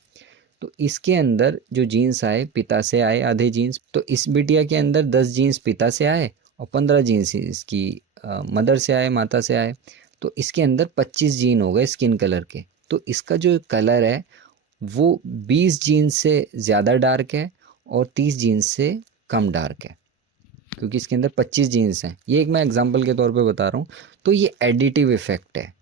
तो इसके अंदर जो जीन्स आए पिता से आए आधे जीन्स, तो इस बिटिया के अंदर 10 जीन्स पिता से आए और 15 जीन्स इसकी मदर से आए, माता से आए। तो इसके अंदर 25 जीन हो गए स्किन कलर के। तो इसका जो कलर है वो 20 जीन से ज़्यादा डार्क है और 30 जीन से कम डार्क है, क्योंकि इसके अंदर 25 जीन्स हैं। ये एक मैं एग्जांपल के तौर पे बता रहा हूँ। तो ये एडिटिव इफेक्ट है,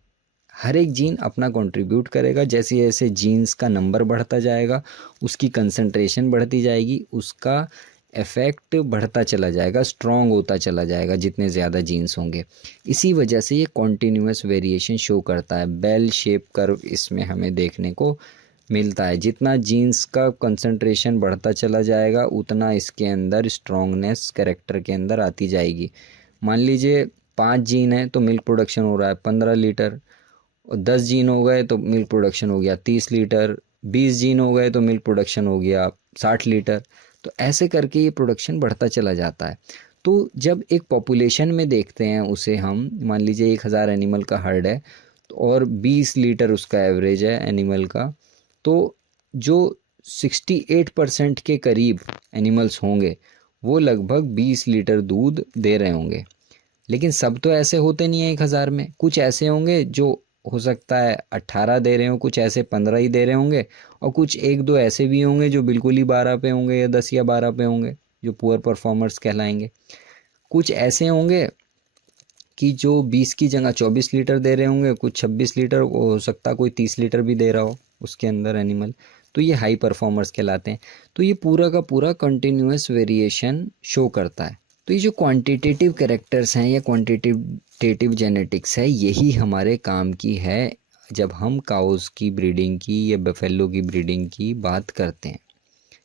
हर एक जीन अपना कंट्रीब्यूट करेगा। जैसे जैसे जीन्स का नंबर बढ़ता जाएगा उसकी कंसंट्रेशन बढ़ती जाएगी, उसका इफेक्ट बढ़ता चला जाएगा, स्ट्रॉन्ग होता चला जाएगा जितने ज़्यादा जीन्स होंगे। इसी वजह से ये कॉन्टीन्यूअस वेरिएशन शो करता है। बेल शेप कर्व इसमें हमें देखने को मिलता है। जितना जीन्स का कंसंट्रेशन बढ़ता चला जाएगा उतना इसके अंदर स्ट्रॉन्गनेस कैरेक्टर के अंदर आती जाएगी। मान लीजिए 5 जीन है तो मिल्क प्रोडक्शन हो रहा है 15 लीटर, और 10 जीन हो गए तो मिल्क प्रोडक्शन हो गया 30 लीटर, 20 जीन हो गए तो मिल्क प्रोडक्शन हो गया 60 लीटर। तो ऐसे करके ये प्रोडक्शन बढ़ता चला जाता है। तो जब एक पॉपुलेशन में देखते हैं उसे हम, मान लीजिए 1000 एनिमल का हर्ड है और 20 लीटर उसका एवरेज है एनिमल का, तो जो 68% के करीब एनिमल्स होंगे वो लगभग 20 लीटर दूध दे रहे होंगे। लेकिन सब तो ऐसे होते नहीं है 1000 में, कुछ ऐसे होंगे जो हो सकता है 18 दे रहे हो, कुछ ऐसे 15 ही दे रहे होंगे, और कुछ एक दो ऐसे भी होंगे जो बिल्कुल ही 12 पे होंगे या 10 या 12 पे होंगे, जो पुअर परफॉर्मर्स कहलाएंगे। कुछ ऐसे होंगे कि जो 20 की जगह 24 लीटर दे रहे होंगे, कुछ 26 लीटर, हो सकता है कोई 30 लीटर भी दे रहा हो उसके अंदर एनिमल। तो ये हाई परफॉर्मर्स कहलाते हैं। तो ये पूरा का पूरा कंटिन्यूअस वेरिएशन शो करता है। तो ये जो क्वांटिटेटिव कैरेक्टर्स हैं या क्वांटिटेटिव जेनेटिक्स है, यही हमारे काम की है जब हम काउस की ब्रीडिंग की या बफेलो की ब्रीडिंग की बात करते हैं।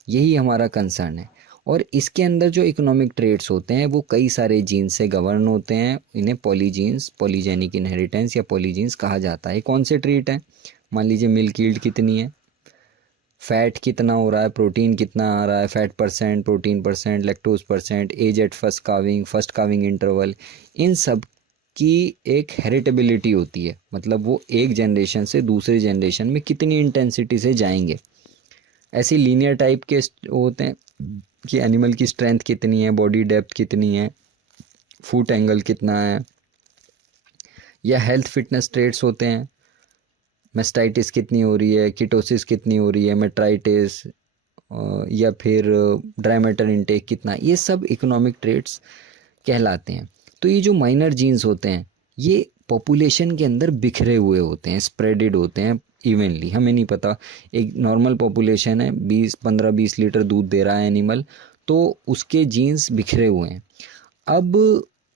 यही हमारा कंसर्न है। और इसके अंदर जो इकोनॉमिक ट्रेड्स होते हैं वो कई सारे जीन्स से गवर्न होते हैं। इन्हें पॉलीजीन्स, पॉलीजेनिक इनहेरिटेंस या पॉलीजीन्स कहा जाता है। कौन से ट्रेट हैं? मान लीजिए मिल्क यील्ड कितनी है, फैट कितना हो रहा है, प्रोटीन कितना आ रहा है, fat percent, protein percent, lactose percent, age at first calving interval, इन सब की एक हेरिटेबिलिटी होती है। मतलब वो एक जनरेशन से दूसरे जनरेशन में कितनी इंटेंसिटी से जाएंगे। ऐसे लीनियर टाइप के होते हैं कि एनिमल की स्ट्रेंथ कितनी है, बॉडी डेप्थ कितनी है, फुट एंगल कितना है, या हेल्थ फिटनेस ट्रेट्स होते हैं, मेस्टाइटिस कितनी हो रही है, कीटोसिस कितनी हो रही है, मेट्राइटिस, या फिर ड्राई मैटर इनटेक कितना, ये सब इकोनॉमिक ट्रेट्स कहलाते हैं। तो ये जो माइनर जीन्स होते हैं ये पॉपुलेशन के अंदर बिखरे हुए होते हैं, स्प्रेडेड होते हैं इवनली। हमें नहीं पता, एक नॉर्मल पॉपुलेशन है, 15-20 लीटर दूध दे रहा है एनिमल, तो उसके जीन्स बिखरे हुए हैं। अब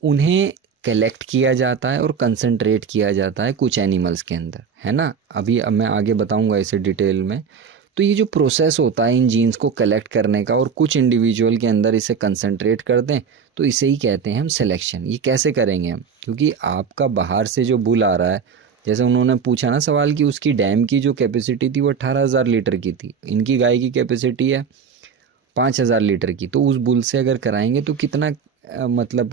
उन्हें कलेक्ट किया जाता है और कंसंट्रेट किया जाता है कुछ एनिमल्स के अंदर, है ना। अब मैं आगे बताऊंगा इसे डिटेल में। तो ये जो प्रोसेस होता है इन जीन्स को कलेक्ट करने का और कुछ इंडिविजुअल के अंदर इसे कंसंट्रेट कर दें, तो इसे ही कहते हैं हम सिलेक्शन। ये कैसे करेंगे हम? क्योंकि आपका बाहर से जो बुल आ रहा है, जैसे उन्होंने पूछा ना सवाल कि उसकी डैम की जो कैपेसिटी थी वो 18,000 लीटर की थी, इनकी गाय की कैपेसिटी है 5,000 लीटर की। तो उस बुल से अगर कराएंगे तो कितना मतलब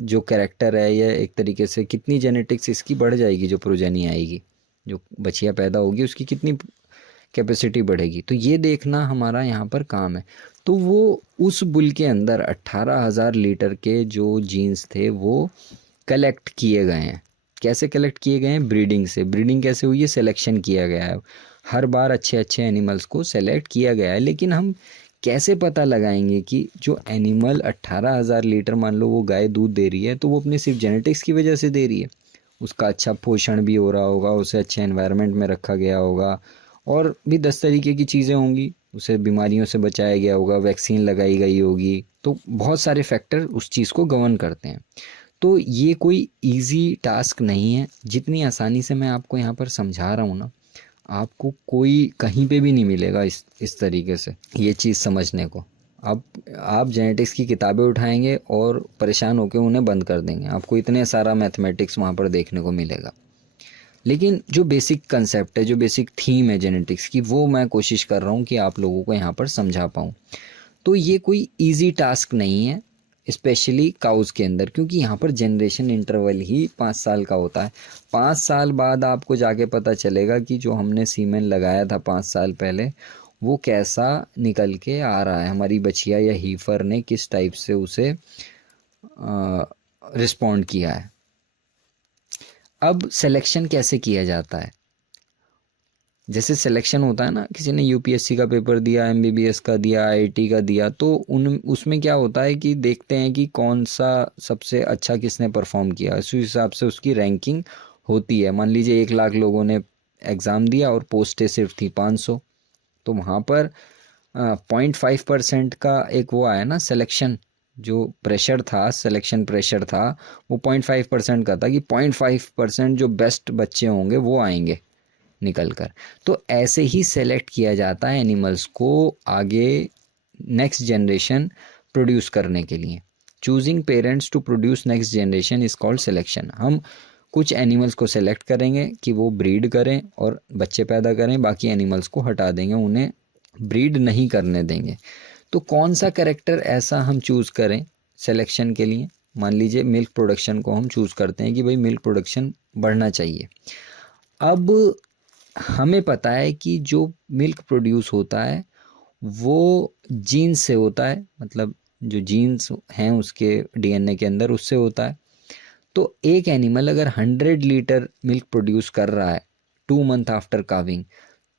जो कैरेक्टर है या एक तरीके से कितनी जेनेटिक्स इसकी बढ़ जाएगी, जो प्रोजेनी आएगी, जो बछिया पैदा होगी उसकी कितनी कैपेसिटी बढ़ेगी। तो ये देखना हमारा यहाँ पर काम है। तो वो उस बुल के अंदर 18,000 लीटर के जो जीन्स थे वो कलेक्ट किए गए हैं। कैसे कलेक्ट किए गए हैं? ब्रीडिंग से। ब्रीडिंग कैसे हुई है? सिलेक्शन किया गया है। हर बार अच्छे अच्छे एनिमल्स को सेलेक्ट किया गया है। लेकिन हम कैसे पता लगाएंगे कि जो एनिमल 18,000 लीटर, मान लो वो गाय दूध दे रही है, तो वो अपने सिर्फ जेनेटिक्स की वजह से दे रही है? उसका अच्छा पोषण भी हो रहा होगा, उसे अच्छे एनवायरनमेंट में रखा गया होगा, और भी 10 तरीके की चीज़ें होंगी, उसे बीमारियों से बचाया गया होगा, वैक्सीन लगाई गई होगी। तो बहुत सारे फैक्टर उस चीज़ को गवर्न करते हैं। तो ये कोई इजी टास्क नहीं है। जितनी आसानी से मैं आपको यहाँ पर समझा रहा हूँ ना, आपको कोई कहीं पे भी नहीं मिलेगा इस तरीके से ये चीज़ समझने को। आप जेनेटिक्स की किताबें उठाएंगे और परेशान होकर उन्हें बंद कर देंगे, आपको इतने सारा मैथमेटिक्स वहाँ पर देखने को मिलेगा। लेकिन जो बेसिक कंसेप्ट है, जो बेसिक थीम है जेनेटिक्स की, वो मैं कोशिश कर रहा हूँ कि आप लोगों को यहाँ पर समझा पाऊँ। तो ये कोई इजी टास्क नहीं है, स्पेशली काउस के अंदर, क्योंकि यहाँ पर जनरेशन इंटरवल ही 5 साल का होता है। 5 साल बाद आपको जाके पता चलेगा कि जो हमने सीमेन लगाया था 5 साल पहले, वो कैसा निकल के आ रहा है, हमारी बछिया या हीफर ने किस टाइप से उसे रिस्पॉन्ड किया है। अब सिलेक्शन कैसे किया जाता है, जैसे सिलेक्शन होता है ना, किसी ने यूपीएससी का पेपर दिया, एमबीबीएस का दिया, आईआईटी का दिया, तो उसमें क्या होता है कि देखते हैं कि कौन सा सबसे अच्छा किसने परफॉर्म किया, उस हिसाब से उसकी रैंकिंग होती है। मान लीजिए 1 लाख लोगों ने एग्ज़ाम दिया और पोस्टें सिर्फ थी 500, तो वहाँ पर 0.5% का एक वो आया ना सिलेक्शन, जो प्रेशर था, सिलेक्शन प्रेशर था, वो 0.5% का था कि 0.5% जो बेस्ट बच्चे होंगे वो आएंगे निकल कर। तो ऐसे ही सेलेक्ट किया जाता है एनिमल्स को आगे नेक्स्ट जनरेशन प्रोड्यूस करने के लिए। Choosing parents to produce next generation is called selection. हम कुछ एनिमल्स को सेलेक्ट करेंगे कि वो ब्रीड करें और बच्चे पैदा करें, बाकी एनिमल्स को हटा देंगे, उन्हें ब्रीड नहीं करने देंगे। तो कौन सा कैरेक्टर ऐसा हम चूज़ करें सिलेक्शन के लिए, मान लीजिए मिल्क प्रोडक्शन को हम चूज़ करते हैं कि भाई मिल्क प्रोडक्शन बढ़ना चाहिए। अब हमें पता है कि जो मिल्क प्रोड्यूस होता है वो जीन्स से होता है, मतलब जो जीन्स हैं उसके डीएनए के अंदर उससे होता है। तो एक एनिमल अगर 100 लीटर मिल्क प्रोड्यूस कर रहा है 2 मंथ आफ्टर काविंग,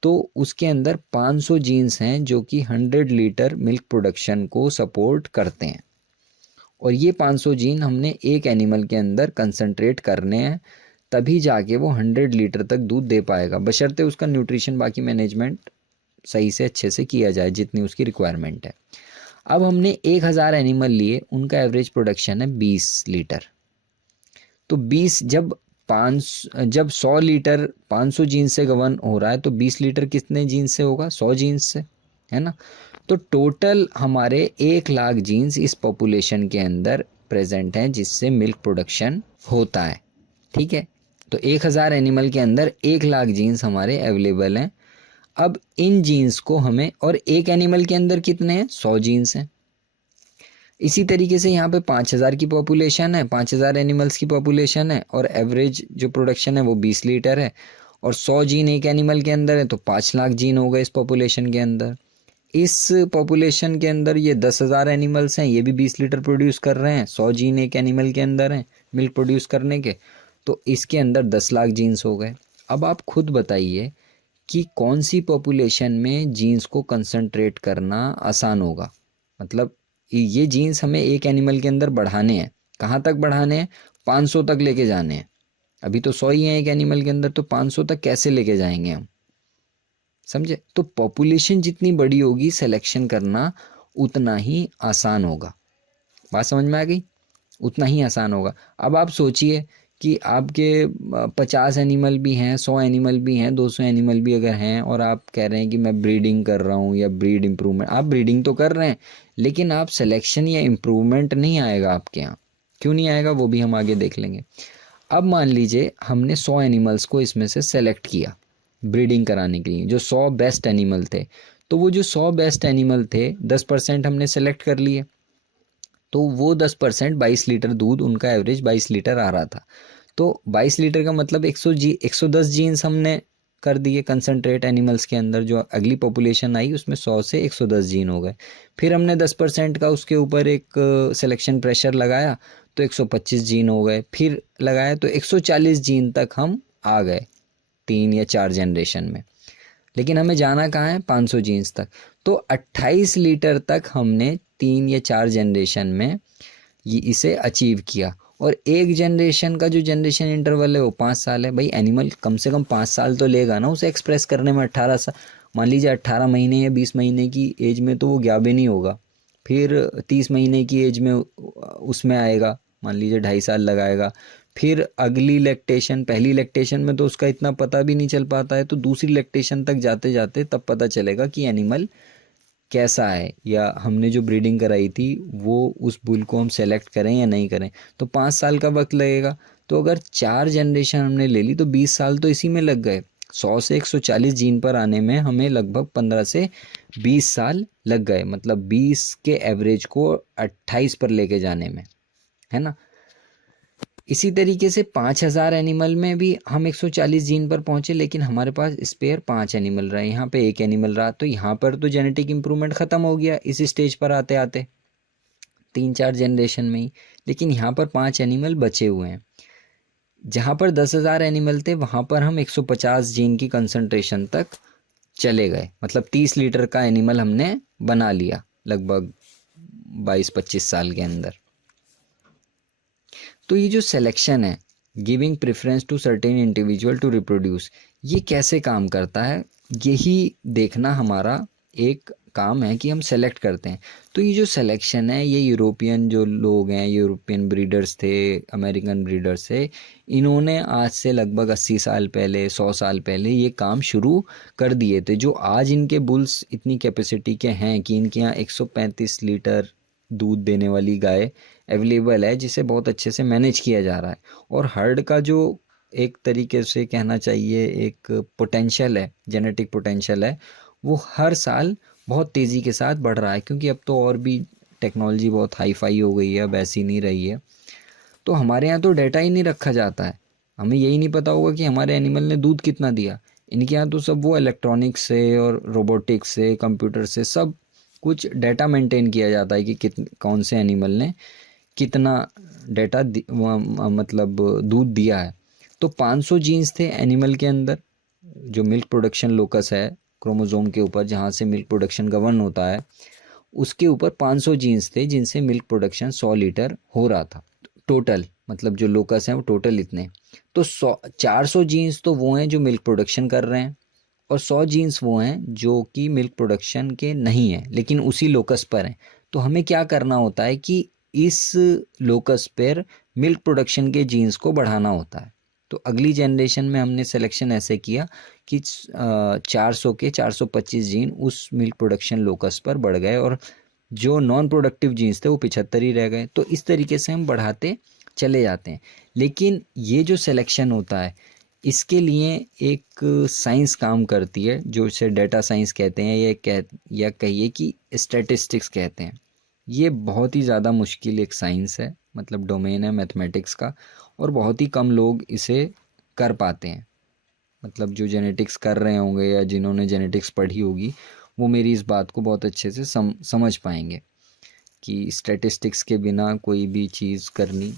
तो उसके अंदर 500 जीन्स हैं जो कि 100 लीटर मिल्क प्रोडक्शन को सपोर्ट करते हैं। और ये 500 जीन हमने एक एनिमल के अंदर कंसंट्रेट करने हैं, तभी जाके वो 100 लीटर तक दूध दे पाएगा, बशर्ते उसका न्यूट्रिशन बाकी मैनेजमेंट सही से अच्छे से किया जाए जितनी उसकी रिक्वायरमेंट है। अब हमने 1000 एनिमल लिए, उनका एवरेज प्रोडक्शन है 20 लीटर। तो 20 जब 100 लीटर 500 जीन्स से गवर्न हो रहा है, तो 20 लीटर कितने जीन्स से होगा, 100 जीन्स से, है ना। तो टोटल हमारे 1 लाख जीन्स इस पॉपुलेशन के अंदर प्रेजेंट हैं जिससे मिल्क प्रोडक्शन होता है, ठीक है। तो 1000 एनिमल के अंदर 1 लाख जीन्स हमारे अवेलेबल हैं। अब इन जीन्स को हमें, और एक एनिमल के अंदर कितने हैं, 100 जीन्स हैं। इसी तरीके से यहाँ पे 5000 की पॉपुलेशन है, 5000 एनिमल्स की पॉपुलेशन है, और एवरेज जो प्रोडक्शन है वो 20 लीटर है, और 100 जीन एक एनिमल के अंदर है, तो 5 लाख जीन हो गए इस पॉपुलेशन के अंदर। इस पॉपुलेशन के अंदर ये 10,000 एनिमल्स हैं, ये भी 20 लीटर प्रोड्यूस कर रहे हैं, 100 जीन एक एनिमल के अंदर हैं मिल्क प्रोड्यूस करने के, तो इसके अंदर 10 लाख जीन्स हो गए। अब आप खुद बताइए कि कौन सी पॉपुलेशन में जीन्स को कंसंट्रेट करना आसान होगा। मतलब ये जीन्स हमें एक एनिमल के अंदर बढ़ाने हैं, कहाँ तक बढ़ाने हैं, 500 तक लेके जाने हैं। अभी तो 100 ही हैं एक एनिमल के अंदर, तो 500 तक कैसे लेके जाएंगे हम, समझे। तो पॉपुलेशन जितनी बड़ी होगी सिलेक्शन करना उतना ही आसान होगा। बात समझ में आ गई, उतना ही आसान होगा। अब आप सोचिए कि आपके 50 एनिमल भी हैं, 100 एनिमल भी हैं, 200 एनिमल भी अगर हैं, और आप कह रहे हैं कि मैं ब्रीडिंग कर रहा हूँ या ब्रीड इम्प्रूवमेंट, आप ब्रीडिंग तो कर रहे हैं लेकिन आप सिलेक्शन या इम्प्रूवमेंट नहीं आएगा आपके यहाँ। क्यों नहीं आएगा वो भी हम आगे देख लेंगे। अब मान लीजिए हमने 100 एनिमल्स को इसमें से सेलेक्ट किया ब्रीडिंग कराने के लिए, जो 100 बेस्ट एनिमल थे। तो वो जो 100 बेस्ट एनिमल थे 10% हमने सेलेक्ट कर लिए, तो वो 10% 22 लीटर दूध, उनका एवरेज 22 लीटर आ रहा था। तो 22 लीटर का मतलब 110 जीन्स हमने कर दिए कंसंट्रेट एनिमल्स के अंदर। जो अगली पॉपुलेशन आई उसमें 100 से 110 जीन हो गए। फिर हमने 10% का उसके ऊपर एक सिलेक्शन प्रेशर लगाया, तो 125 जीन हो गए। फिर लगाया तो 140 जीन तक हम आ गए 3 या 4 जनरेशन में। लेकिन हमें जाना कहाँ है, 500 जीन्स तक। तो 28 लीटर तक हमने 3 या 4 जनरेशन में ये इसे अचीव किया। और एक जनरेशन का जो जनरेशन इंटरवल है वो 5 साल है। भाई एनिमल कम से कम 5 साल तो लेगा ना उसे एक्सप्रेस करने में। 18 साल, मान लीजिए 18 महीने या 20 महीने की एज में तो वो गया भी नहीं होगा। फिर 30 महीने की एज में उसमें आएगा, मान लीजिए 2.5 साल लगाएगा। फिर अगली लैक्टेशन, पहली लैक्टेशन में तो उसका इतना पता भी नहीं चल पाता है, तो दूसरी लैक्टेशन तक जाते जाते तब पता चलेगा कि एनिमल कैसा है, या हमने जो ब्रीडिंग कराई थी वो उस बुल को हम सेलेक्ट करें या नहीं करें। तो 5 साल का वक्त लगेगा। तो अगर 4 जनरेशन हमने ले ली तो 20 साल तो इसी में लग गए। 100 से 140 जीन पर आने में हमें लगभग 15 से 20 साल लग गए, मतलब 20 के एवरेज को 28 पर लेके जाने में, है ना। इसी तरीके से 5000 एनिमल में भी हम 140 जीन पर पहुंचे, लेकिन हमारे पास स्पेयर 5 एनिमल रहे, यहाँ पे 1 एनिमल रहा। तो यहाँ पर तो जेनेटिक इम्प्रूवमेंट ख़त्म हो गया इस स्टेज पर आते आते 3-4 जनरेशन में ही। लेकिन यहाँ पर 5 एनिमल बचे हुए हैं। जहाँ पर 10,000 एनिमल थे वहाँ पर हम 150 जीन की कंसंट्रेशन तक चले गए, मतलब 30 लीटर का एनिमल हमने बना लिया लगभग 22-25 साल के अंदर। तो ये जो सिलेक्शन है, giving preference to certain individual to reproduce, ये कैसे काम करता है, यही देखना हमारा एक काम है कि हम सेलेक्ट करते हैं। तो ये जो सिलेक्शन है, ये यूरोपियन जो लोग हैं, यूरोपियन ब्रीडर्स थे, अमेरिकन ब्रीडर्स थे, इन्होंने आज से लगभग 80 साल पहले, 100 साल पहले ये काम शुरू कर दिए थे। जो आज इनके बुल्स इतनी कैपेसिटी के हैं कि इनके यहाँ 135 लीटर दूध देने वाली गाय अवेलेबल है, जिसे बहुत अच्छे से मैनेज किया जा रहा है। और हर्ड का जो एक तरीके से कहना चाहिए एक पोटेंशियल है, जेनेटिक पोटेंशियल है, वो हर साल बहुत तेज़ी के साथ बढ़ रहा है, क्योंकि अब तो और भी टेक्नोलॉजी बहुत हाई फाई हो गई है, अब ऐसी नहीं रही है। तो हमारे यहाँ तो डेटा ही नहीं रखा जाता है, हमें यही नहीं पता होगा कि हमारे एनिमल ने दूध कितना दिया। इनके यहाँ तो सब वो इलेक्ट्रॉनिक्स से और रोबोटिक्स से, कंप्यूटर से सब कुछ डाटा मेंटेन किया जाता है कि कौन से एनिमल ने कितना डाटा मतलब दूध दिया है। तो 500 जीन्स थे एनिमल के अंदर, जो मिल्क प्रोडक्शन लोकस है क्रोमोसोम के ऊपर, जहाँ से मिल्क प्रोडक्शन गवर्न होता है, उसके ऊपर 500 जीन्स थे जिनसे मिल्क प्रोडक्शन 100 लीटर हो रहा था टोटल, मतलब जो लोकस हैं वो टोटल इतने। तो 400 जीन्स तो वो हैं जो मिल्क प्रोडक्शन कर रहे हैं, और 100 जीन्स वो हैं जो कि मिल्क प्रोडक्शन के नहीं हैं लेकिन उसी लोकस पर हैं। तो हमें क्या करना होता है कि इस लोकस पर मिल्क प्रोडक्शन के जीन्स को बढ़ाना होता है। तो अगली जनरेशन में हमने सिलेक्शन ऐसे किया कि 400 के 425 जीन उस मिल्क प्रोडक्शन लोकस पर बढ़ गए, और जो नॉन प्रोडक्टिव जीन्स थे वो 75 ही रह गए। तो इस तरीके से हम बढ़ाते चले जाते हैं। लेकिन ये जो सिलेक्शन होता है, इसके लिए एक साइंस काम करती है, जो इसे डेटा साइंस कहते हैं, या कहिए कि स्टैटिस्टिक्स कहते हैं। ये बहुत ही ज़्यादा मुश्किल एक साइंस है, मतलब डोमेन है मैथमेटिक्स का, और बहुत ही कम लोग इसे कर पाते हैं। मतलब जो जेनेटिक्स कर रहे होंगे या जिन्होंने जेनेटिक्स पढ़ी होगी, वो मेरी इस बात को बहुत अच्छे से समझ पाएंगे कि स्टैटिस्टिक्स के बिना कोई भी चीज़ करनी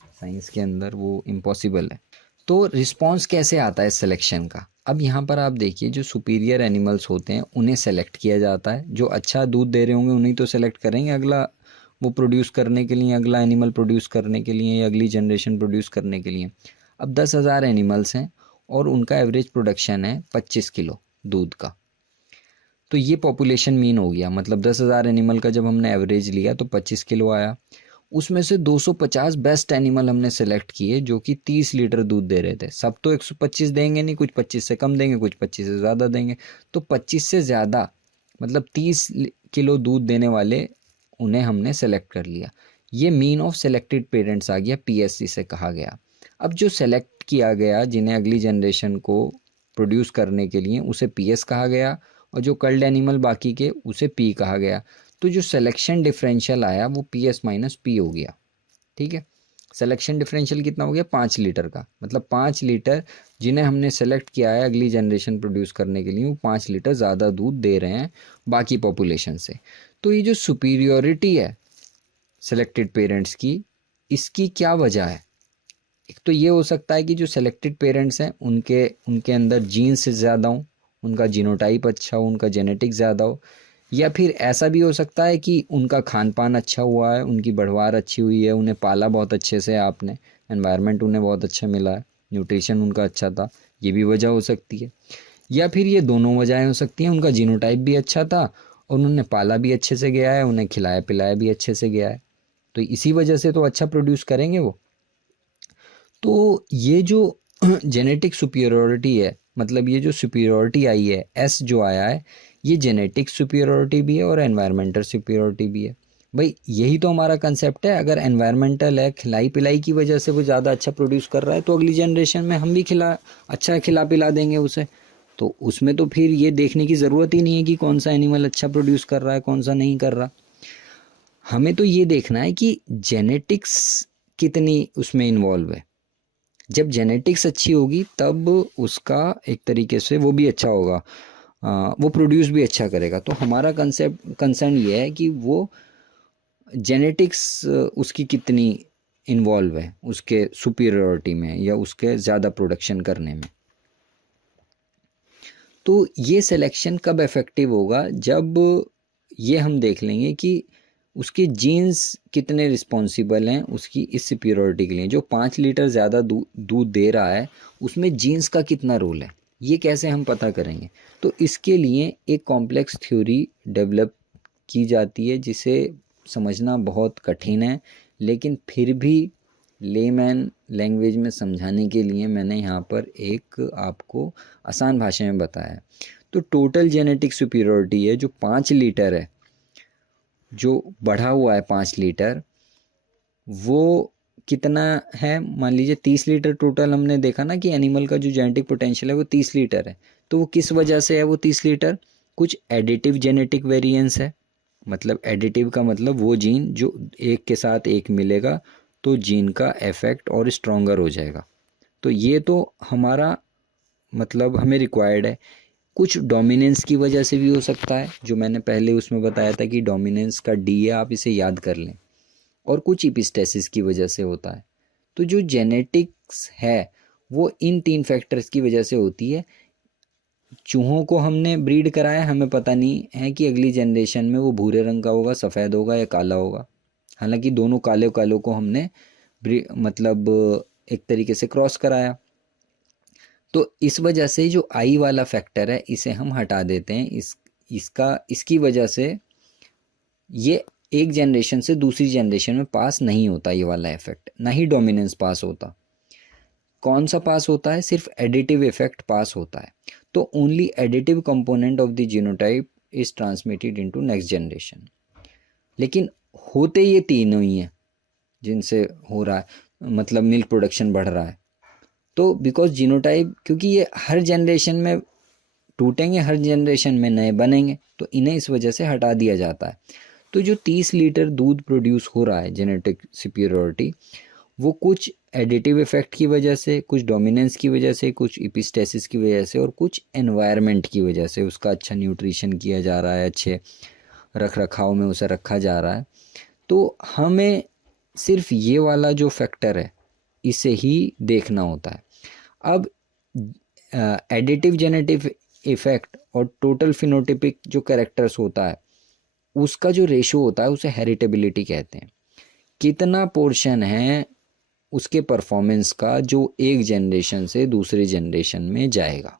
साइंस के अंदर वो इम्पॉसिबल है। तो रिस्पॉन्स कैसे आता है सिलेक्शन का? अब यहाँ पर आप देखिए, जो सुपीरियर एनिमल्स होते हैं उन्हें सेलेक्ट किया जाता है, जो अच्छा दूध दे रहे होंगे उन्हीं तो सेलेक्ट करेंगे अगला वो प्रोड्यूस करने के लिए, अगला एनिमल प्रोड्यूस करने के लिए, या अगली जनरेशन प्रोड्यूस करने के लिए। अब 10,000 एनिमल्स हैं और उनका एवरेज प्रोडक्शन है 25 किलो दूध का। तो ये पॉपुलेशन मीन हो गया, मतलब 10,000 एनिमल का जब हमने एवरेज लिया तो 25 किलो आया। उसमें से 250 बेस्ट एनिमल हमने सेलेक्ट किए जो कि 30 लीटर दूध दे रहे थे। सब तो 125 देंगे नहीं, कुछ 25 से कम देंगे, कुछ 25 से ज़्यादा देंगे। तो 25 से ज़्यादा मतलब 30 किलो दूध देने वाले उन्हें हमने सेलेक्ट कर लिया। ये मीन ऑफ सेलेक्टेड पेरेंट्स आ गया, पीएससी से कहा गया। अब जो सेलेक्ट किया गया जिन्हें अगली जनरेशन को प्रोड्यूस करने के लिए, उसे पीएस कहा गया, और जो कल्ड एनिमल बाकी के उसे पी कहा गया। तो जो सिलेक्शन डिफरेंशियल आया वो PS माइनस पी हो गया। ठीक है, सिलेक्शन डिफरेंशियल कितना हो गया? 5 लीटर का, मतलब 5 लीटर जिन्हें हमने सेलेक्ट किया है अगली जनरेशन प्रोड्यूस करने के लिए, वो 5 लीटर ज़्यादा दूध दे रहे हैं बाकी पॉपुलेशन से। तो ये जो सुपीरियोरिटी है सेलेक्टेड पेरेंट्स की, इसकी क्या वजह है? एक तो ये हो सकता है कि जो सेलेक्टेड पेरेंट्स हैं उनके अंदर जीन्स ज़्यादा हो, उनका जीनोटाइप अच्छा हो, उनका जेनेटिक ज़्यादा हो, या फिर ऐसा भी हो सकता है कि उनका खान पान अच्छा हुआ है, उनकी बढ़वार अच्छी हुई है, उन्हें पाला बहुत अच्छे से आपने, एनवायरनमेंट उन्हें बहुत अच्छा मिला है, न्यूट्रिशन उनका अच्छा था, ये भी वजह हो सकती है। या फिर ये दोनों वजहें हो सकती हैं, उनका जीनोटाइप भी अच्छा था और उन्होंने पाला भी अच्छे से गया है, उन्हें खिलाया पिलाया भी अच्छे से गया है, तो इसी वजह से तो अच्छा प्रोड्यूस करेंगे वो। तो ये जो जेनेटिक सुपीरियॉरिटी है, मतलब ये जो सुपीरियॉरिटी आई है, एस जो आया है, ये जेनेटिक सुपीरियॉरिटी भी है और एनवायरमेंटल सुपीरियॉरिटी भी है। भाई यही तो हमारा कंसेप्ट है। अगर एनवायरमेंटल है, खिलाई पिलाई की वजह से वो ज़्यादा अच्छा प्रोड्यूस कर रहा है, तो अगली जनरेशन में हम भी अच्छा खिला पिला देंगे उसे। तो उसमें तो फिर ये देखने की ज़रूरत ही नहीं है कि कौन सा एनिमल अच्छा प्रोड्यूस कर रहा है, कौन सा नहीं कर रहा। हमें तो ये देखना है कि जेनेटिक्स कितनी उसमें इन्वॉल्व है। जब जेनेटिक्स अच्छी होगी तब उसका एक तरीके से वो भी अच्छा होगा, वो प्रोड्यूस भी अच्छा करेगा। तो हमारा कंसर्न ये है कि वो जेनेटिक्स उसकी कितनी इन्वॉल्व है उसके सुपीरियरिटी में या उसके ज़्यादा प्रोडक्शन करने में। तो ये सिलेक्शन कब इफ़ेक्टिव होगा, जब ये हम देख लेंगे कि उसके जीन्स कितने रिस्पॉन्सिबल हैं उसकी इस सुपीरियरिटी के लिए। जो 5 लीटर ज़्यादा दूध दे रहा है उसमें जीन्स का कितना रोल है, ये कैसे हम पता करेंगे। तो इसके लिए एक कॉम्प्लेक्स थ्योरी डेवलप की जाती है जिसे समझना बहुत कठिन है, लेकिन फिर भी लेमैन लैंग्वेज में समझाने के लिए मैंने यहाँ पर एक आपको आसान भाषा में बताया है। तो टोटल जेनेटिक सुपीरियरिटी है जो 5 लीटर है, जो बढ़ा हुआ है 5 लीटर, वो कितना है, मान लीजिए 30 लीटर टोटल हमने देखा ना कि एनिमल का जो जेनेटिक पोटेंशियल है वो 30 लीटर है। तो वो किस वजह से है वो 30 लीटर, कुछ एडिटिव जेनेटिक वेरिएंस है। मतलब एडिटिव का मतलब वो जीन जो एक के साथ एक मिलेगा तो जीन का इफेक्ट और स्ट्रॉन्गर हो जाएगा। तो ये तो हमारा मतलब हमें रिक्वायर्ड है। कुछ डोमिनेंस की वजह से भी हो सकता है, जो मैंने पहले उसमें बताया था कि डोमिनेंस का डी है, आप इसे याद कर लें। और कुछ इपिस्टेसिस की वजह से होता है। तो जो जेनेटिक्स है वो इन 3 फैक्टर्स की वजह से होती है। चूहों को हमने ब्रीड कराया, हमें पता नहीं है कि अगली जनरेशन में वो भूरे रंग का होगा, सफ़ेद होगा या काला होगा। हालांकि दोनों काले कालों को हमने मतलब एक तरीके से क्रॉस कराया। तो इस वजह से जो आई वाला फैक्टर है इसे हम हटा देते हैं। इसकी वजह से ये एक जनरेशन से दूसरी जनरेशन में पास नहीं होता, ये वाला इफेक्ट, ना ही डोमिनेंस पास होता। कौन सा पास होता है, सिर्फ एडिटिव इफेक्ट पास होता है। तो only additive component of the genotype is transmitted into next generation. लेकिन होते ये तीनों ही हैं जिनसे हो रहा है, मतलब मिल्क प्रोडक्शन बढ़ रहा है। तो बिकॉज जीनोटाइप, क्योंकि ये हर जनरेशन में टूटेंगे, हर जनरेशन में नए बनेंगे, तो इन्हें इस वजह से हटा दिया जाता है। तो जो 30 लीटर दूध प्रोड्यूस हो रहा है जेनेटिक सुपीरियरिटी, वो कुछ एडिटिव इफेक्ट की वजह से, कुछ डोमिनेंस की वजह से, कुछ इपिस्टेसिस की वजह से और कुछ एनवायरनमेंट की वजह से, उसका अच्छा न्यूट्रिशन किया जा रहा है, अच्छे रख रखाव में उसे रखा जा रहा है। तो हमें सिर्फ ये वाला जो फैक्टर है इसे ही देखना होता है। अब एडिटिव जेनेटिव इफेक्ट और टोटल फिनोटिपिक जो कैरेक्टर्स होता है उसका जो रेशो होता है उसे हेरिटेबिलिटी कहते हैं। कितना पोर्शन है उसके परफॉर्मेंस का जो एक जनरेशन से दूसरे जनरेशन में जाएगा,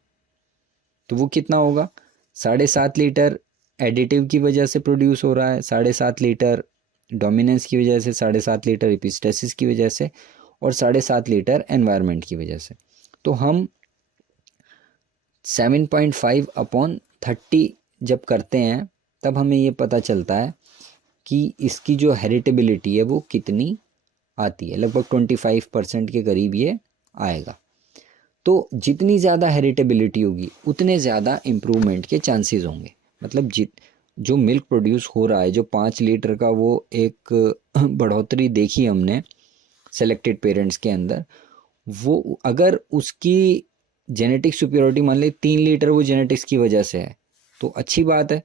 तो वो कितना होगा। 7.5 लीटर एडिटिव की वजह से प्रोड्यूस हो रहा है, 7.5 लीटर डोमिनेंस की वजह से, 7.5 लीटर इपिस्टेसिस की वजह से और 7.5 लीटर एनवायरनमेंट की वजह से। तो हम 7.5/30 जब करते हैं तब हमें ये पता चलता है कि इसकी जो हेरिटेबिलिटी है वो कितनी आती है, लगभग 25% के करीब ये आएगा। तो जितनी ज़्यादा हेरिटेबिलिटी होगी उतने ज़्यादा इम्प्रूवमेंट के चांसेस होंगे। मतलब जो मिल्क प्रोड्यूस हो रहा है, जो 5 लीटर का वो एक बढ़ोतरी देखी हमने सेलेक्टेड पेरेंट्स के अंदर, वो अगर उसकी जेनेटिक सुपीरियरिटी मान ली 3 लीटर वो जेनेटिक्स की वजह से है तो अच्छी बात है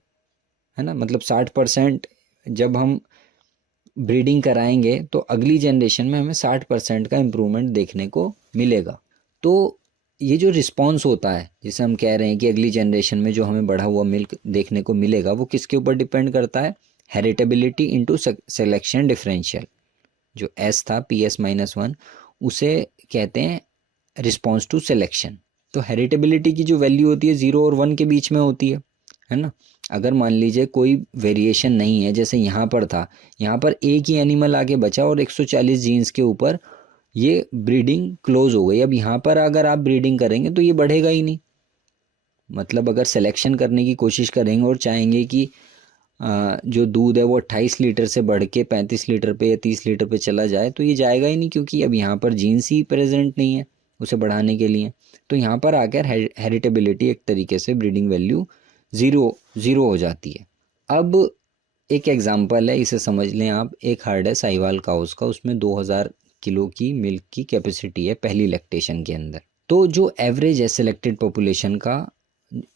ना। मतलब 60% जब हम ब्रीडिंग कराएंगे तो अगली जनरेशन में हमें 60% का इम्प्रूवमेंट देखने को मिलेगा। तो ये जो रिस्पॉन्स होता है जिसे हम कह रहे हैं कि अगली जनरेशन में जो हमें बढ़ा हुआ मिल्क देखने को मिलेगा, वो किसके ऊपर डिपेंड करता है, हेरिटेबिलिटी इंटू सिलेक्शन डिफरेंशियल। जो एस था PS-1 उसे कहते हैं रिस्पॉन्स टू सिलेक्शन। तो हेरिटेबिलिटी की जो वैल्यू होती है 0 और 1 के बीच में होती है ना। अगर मान लीजिए कोई वेरिएशन नहीं है, जैसे यहाँ पर था, यहाँ पर एक ही एनिमल आगे बचा और 140 जीन्स के ऊपर ये ब्रीडिंग क्लोज हो गई। अब यहाँ पर अगर आप ब्रीडिंग करेंगे तो ये बढ़ेगा ही नहीं। मतलब अगर सिलेक्शन करने की कोशिश करेंगे और चाहेंगे कि जो दूध है वो 28 लीटर से बढ़ के 35 लीटर पे या 30 लीटर पे चला जाए, तो ये जाएगा ही नहीं, क्योंकि अब यहाँ पर जीन्स ही प्रेजेंट नहीं है उसे बढ़ाने के लिए। तो यहाँ पर आकर हेरिटेबिलिटी एक तरीके से ब्रीडिंग वैल्यू ज़ीरो हो जाती है। अब एक एग्जांपल है, इसे समझ लें आप। एक हर्ड है साहिवाल काउस का, उसमें किलो की मिल्क की कैपेसिटी है पहली लैक्टेशन के अंदर। तो जो एवरेज है सिलेक्टेड पॉपुलेशन का,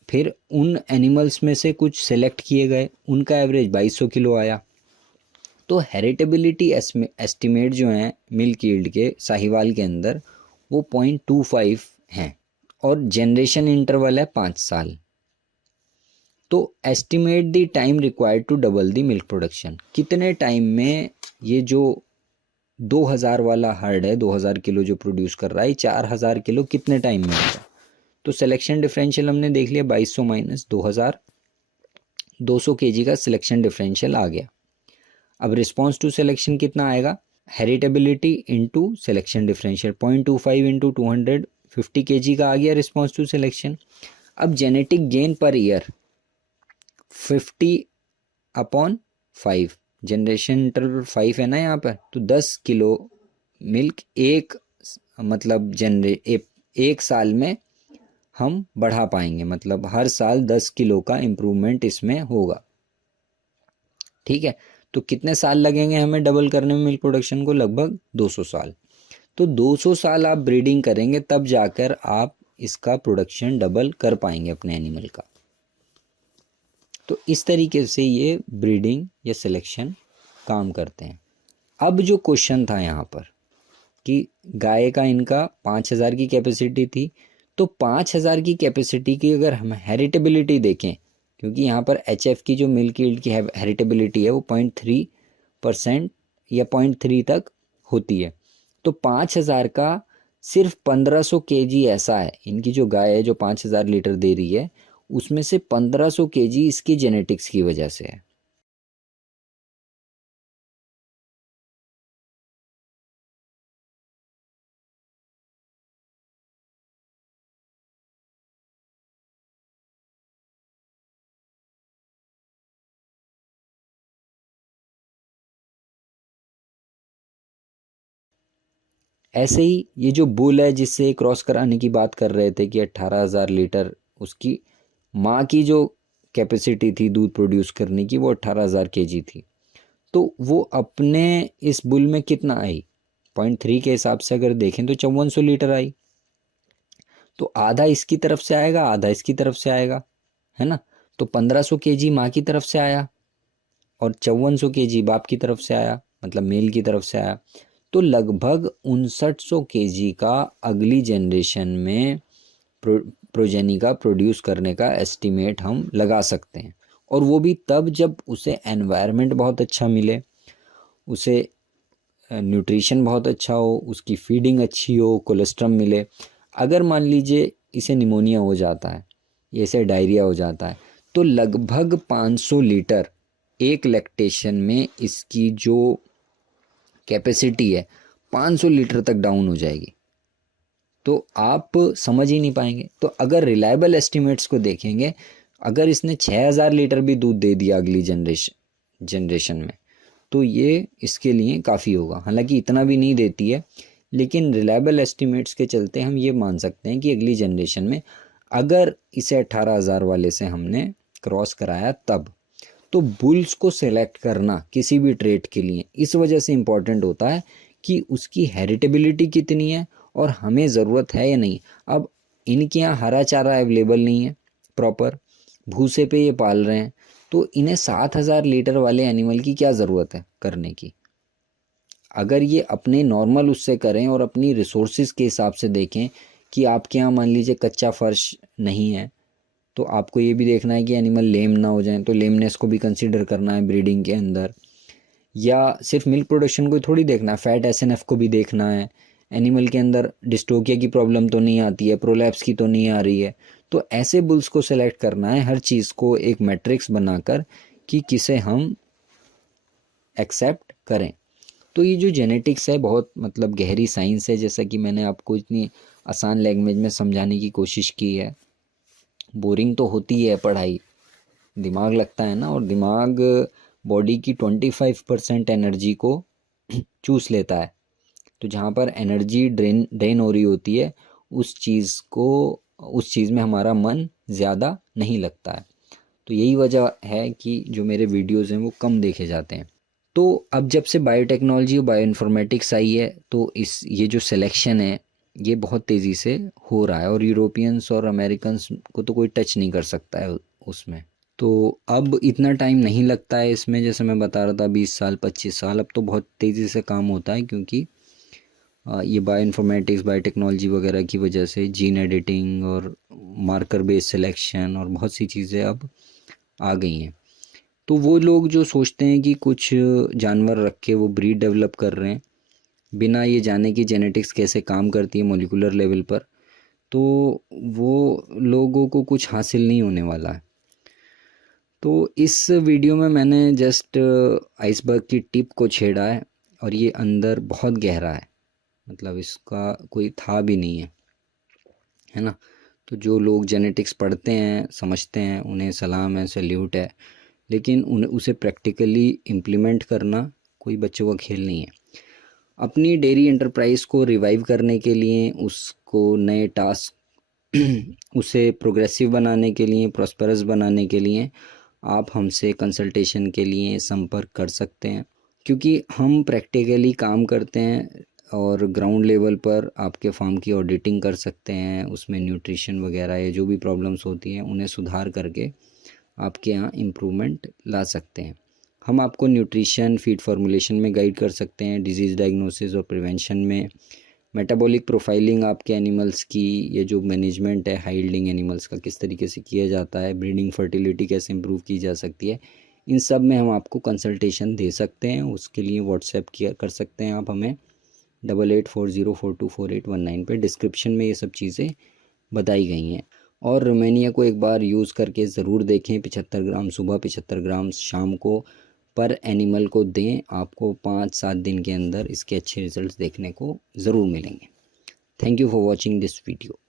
फिर उन एनिमल्स में से कुछ सेलेक्ट किए गए, उनका एवरेज 2200 किलो आया। तो हेरिटेबिलिटी एस्टिमेट जो हैं मिल्क यील्ड के साहिवाल के अंदर वो 0.25 हैं और जनरेशन इंटरवल है 5 साल। तो estimate the time required to double the milk production, कितने टाइम में ये जो 2000 वाला हर्ड है 2000 किलो जो प्रोड्यूस कर रहा है 4000 किलो कितने टाइम में होगा। तो सिलेक्शन डिफरेंशियल हमने देख लिया 2200 माइनस 2000, 200 kg का सिलेक्शन डिफरेंशियल आ गया। अब रिस्पॉन्स टू सिलेक्शन कितना आएगा, heritability into selection differential 0.25 into 250 kg का आ गया रिस्पॉन्स टू सिलेक्शन। अब genetic gain per year 50/5, generation interval 5 है ना यहाँ पर, तो 10 किलो मिल्क मतलब एक साल में हम बढ़ा पाएंगे, मतलब हर साल 10 किलो का इम्प्रूवमेंट इसमें होगा। ठीक है, तो कितने साल लगेंगे हमें डबल करने में मिल्क प्रोडक्शन को, लगभग 200 साल। तो 200 साल आप ब्रीडिंग करेंगे तब जाकर आप इसका प्रोडक्शन डबल कर पाएंगे अपने एनिमल का। तो इस तरीके से ये ब्रीडिंग या सिलेक्शन काम करते हैं। अब जो क्वेश्चन था यहाँ पर कि गाय का इनका 5000 की कैपेसिटी थी, तो 5000 की कैपेसिटी की अगर हम हेरिटेबिलिटी देखें, क्योंकि यहाँ पर HF की जो मिल्क यील्ड की हेरिटेबिलिटी है वो 0.3% या 0.3 तक होती है। तो 5000 का सिर्फ 1500 kg ऐसा है, इनकी जो गाय है जो 5000 लीटर दे रही है उसमें से 1500 kg इसकी जेनेटिक्स की वजह से है। ऐसे ही ये जो बुल है जिससे क्रॉस कराने की बात कर रहे थे कि 18,000 लीटर उसकी माँ की जो कैपेसिटी थी दूध प्रोड्यूस करने की वो 18,000 kg थी, तो वो अपने इस बुल में कितना आई, 0.3 के हिसाब से अगर देखें तो 5400 लीटर आई। तो आधा इसकी तरफ से आएगा आधा इसकी तरफ से आएगा, है ना। तो 1500 kg माँ की तरफ से आया और 5400 kg बाप की तरफ से आया, मतलब मेल की तरफ से आया। तो लगभग 5900 kg का अगली जनरेशन में प्रोजेनी का प्रोड्यूस करने का एस्टिमेट हम लगा सकते हैं। और वो भी तब जब उसे एनवायरनमेंट बहुत अच्छा मिले, उसे न्यूट्रिशन बहुत अच्छा हो, उसकी फीडिंग अच्छी हो, कोलेस्ट्रम मिले। अगर मान लीजिए इसे निमोनिया हो जाता है, इसे डायरिया हो जाता है, तो लगभग 500 लीटर एक लैक्टेशन में इसकी जो कैपेसिटी है 500 लीटर तक डाउन हो जाएगी। तो आप समझ ही नहीं पाएंगे। तो अगर रिलायबल एस्टिमेट्स को देखेंगे, अगर इसने 6000 लीटर भी दूध दे दिया अगली जनरेशन में, तो ये इसके लिए काफ़ी होगा। हालांकि इतना भी नहीं देती है, लेकिन रिलायबल एस्टिमेट्स के चलते हम ये मान सकते हैं कि अगली जनरेशन में अगर इसे 18,000 वाले से हमने क्रॉस कराया तब, तो बुल्स को सेलेक्ट करना किसी भी ट्रेट के लिए इस वजह से इम्पॉर्टेंट होता है कि उसकी हेरिटेबिलिटी कितनी है और हमें ज़रूरत है या नहीं। अब इनके यहाँ हरा चारा अवेलेबल नहीं है प्रॉपर, भूसे पे ये पाल रहे हैं, तो इन्हें 7000 लीटर वाले एनिमल की क्या ज़रूरत है करने की। अगर ये अपने नॉर्मल उससे करें और अपनी रिसोर्सेज के हिसाब से देखें कि आपके यहाँ मान लीजिए कच्चा फर्श नहीं है, तो आपको ये भी देखना है कि एनिमल लेम ना हो जाए, तो लेमनेस को भी कंसीडर करना है ब्रीडिंग के अंदर। या सिर्फ मिल्क प्रोडक्शन को थोड़ी देखना है, फैट SNF को भी देखना है, एनिमल के अंदर डिस्टोकिया की प्रॉब्लम तो नहीं आती है, प्रोलैप्स की तो नहीं आ रही है। तो ऐसे बुल्स को सेलेक्ट करना है, हर चीज़ को एक मैट्रिक्स बनाकर कि किसे हम एक्सेप्ट करें। तो ये जो जेनेटिक्स है बहुत मतलब गहरी साइंस है, जैसा कि मैंने आपको इतनी आसान लैंग्वेज में समझाने की कोशिश की है। बोरिंग तो होती है पढ़ाई, दिमाग लगता है ना, और दिमाग बॉडी की 25% एनर्जी को चूस लेता है। तो जहाँ पर एनर्जी ड्रेन हो रही होती है उस चीज़ में हमारा मन ज़्यादा नहीं लगता है। तो यही वजह है कि जो मेरे वीडियोज़ हैं वो कम देखे जाते हैं। तो अब जब से बायोटेक्नोलॉजी और बायोइन्फॉर्मेटिक्स आई है तो ये जो सिलेक्शन है ये बहुत तेज़ी से हो रहा है, और यूरोपियंस और अमेरिकन्स को तो कोई टच नहीं कर सकता है उसमें। तो अब इतना टाइम नहीं लगता है इसमें, जैसे मैं बता रहा था 20 साल 25 साल, अब तो बहुत तेज़ी से काम होता है, क्योंकि ये बायोइन्फॉर्मेटिक्स बायोटेक्नोलॉजी वगैरह की वजह से जीन एडिटिंग और मार्कर बेस्ड सिलेक्शन और बहुत सी चीज़ें अब आ गई हैं। तो वो लोग जो सोचते हैं कि कुछ जानवर रख के वो ब्रीड डेवलप कर रहे हैं बिना ये जाने कि जेनेटिक्स कैसे काम करती है मॉलिक्यूलर लेवल पर, तो वो लोगों को कुछ हासिल नहीं होने वाला है। तो इस वीडियो में मैंने जस्ट आइसबर्ग की टिप को छेड़ा है, और ये अंदर बहुत गहरा है, मतलब इसका कोई था भी नहीं है ना। तो जो लोग जेनेटिक्स पढ़ते हैं समझते हैं उन्हें सलाम है, सैल्यूट है, लेकिन उन्हें उसे प्रैक्टिकली इम्प्लीमेंट करना कोई बच्चों का खेल नहीं है। अपनी डेयरी एंटरप्राइज को रिवाइव करने के लिए, उसको नए टास्क उसे प्रोग्रेसिव बनाने के लिए, प्रॉस्परस बनाने के लिए आप हमसे कंसल्टेशन के लिए संपर्क कर सकते हैं, क्योंकि हम प्रैक्टिकली काम करते हैं और ग्राउंड लेवल पर आपके फार्म की ऑडिटिंग कर सकते हैं, उसमें न्यूट्रिशन वगैरह या जो भी प्रॉब्लम्स होती हैं उन्हें सुधार करके आपके यहाँ इम्प्रूवमेंट ला सकते हैं। हम आपको न्यूट्रिशन फीड फार्मूलेशन में गाइड कर सकते हैं, डिजीज़ डायग्नोसिस और प्रिवेंशन में, मेटाबॉलिक प्रोफाइलिंग आपके एनिमल्स की, ये जो मैनेजमेंट है हाई यील्डिंग एनिमल्स का किस तरीके से किया जाता है, ब्रीडिंग फर्टिलिटी कैसे इंप्रूव की जा सकती है, इन सब में हम आपको कंसल्टेशन दे सकते हैं। उसके लिए व्हाट्सएप किया कर सकते हैं आप हमें 8840424819 पे। डिस्क्रिप्शन में ये सब चीज़ें बताई गई हैं। और रोमेनिया को एक बार यूज़ करके ज़रूर देखें। 75 ग्राम सुबह 75 ग्राम शाम को पर एनिमल को दें, आपको 5-7 दिन के अंदर इसके अच्छे रिजल्ट्स देखने को ज़रूर मिलेंगे। Thank you for watching this video.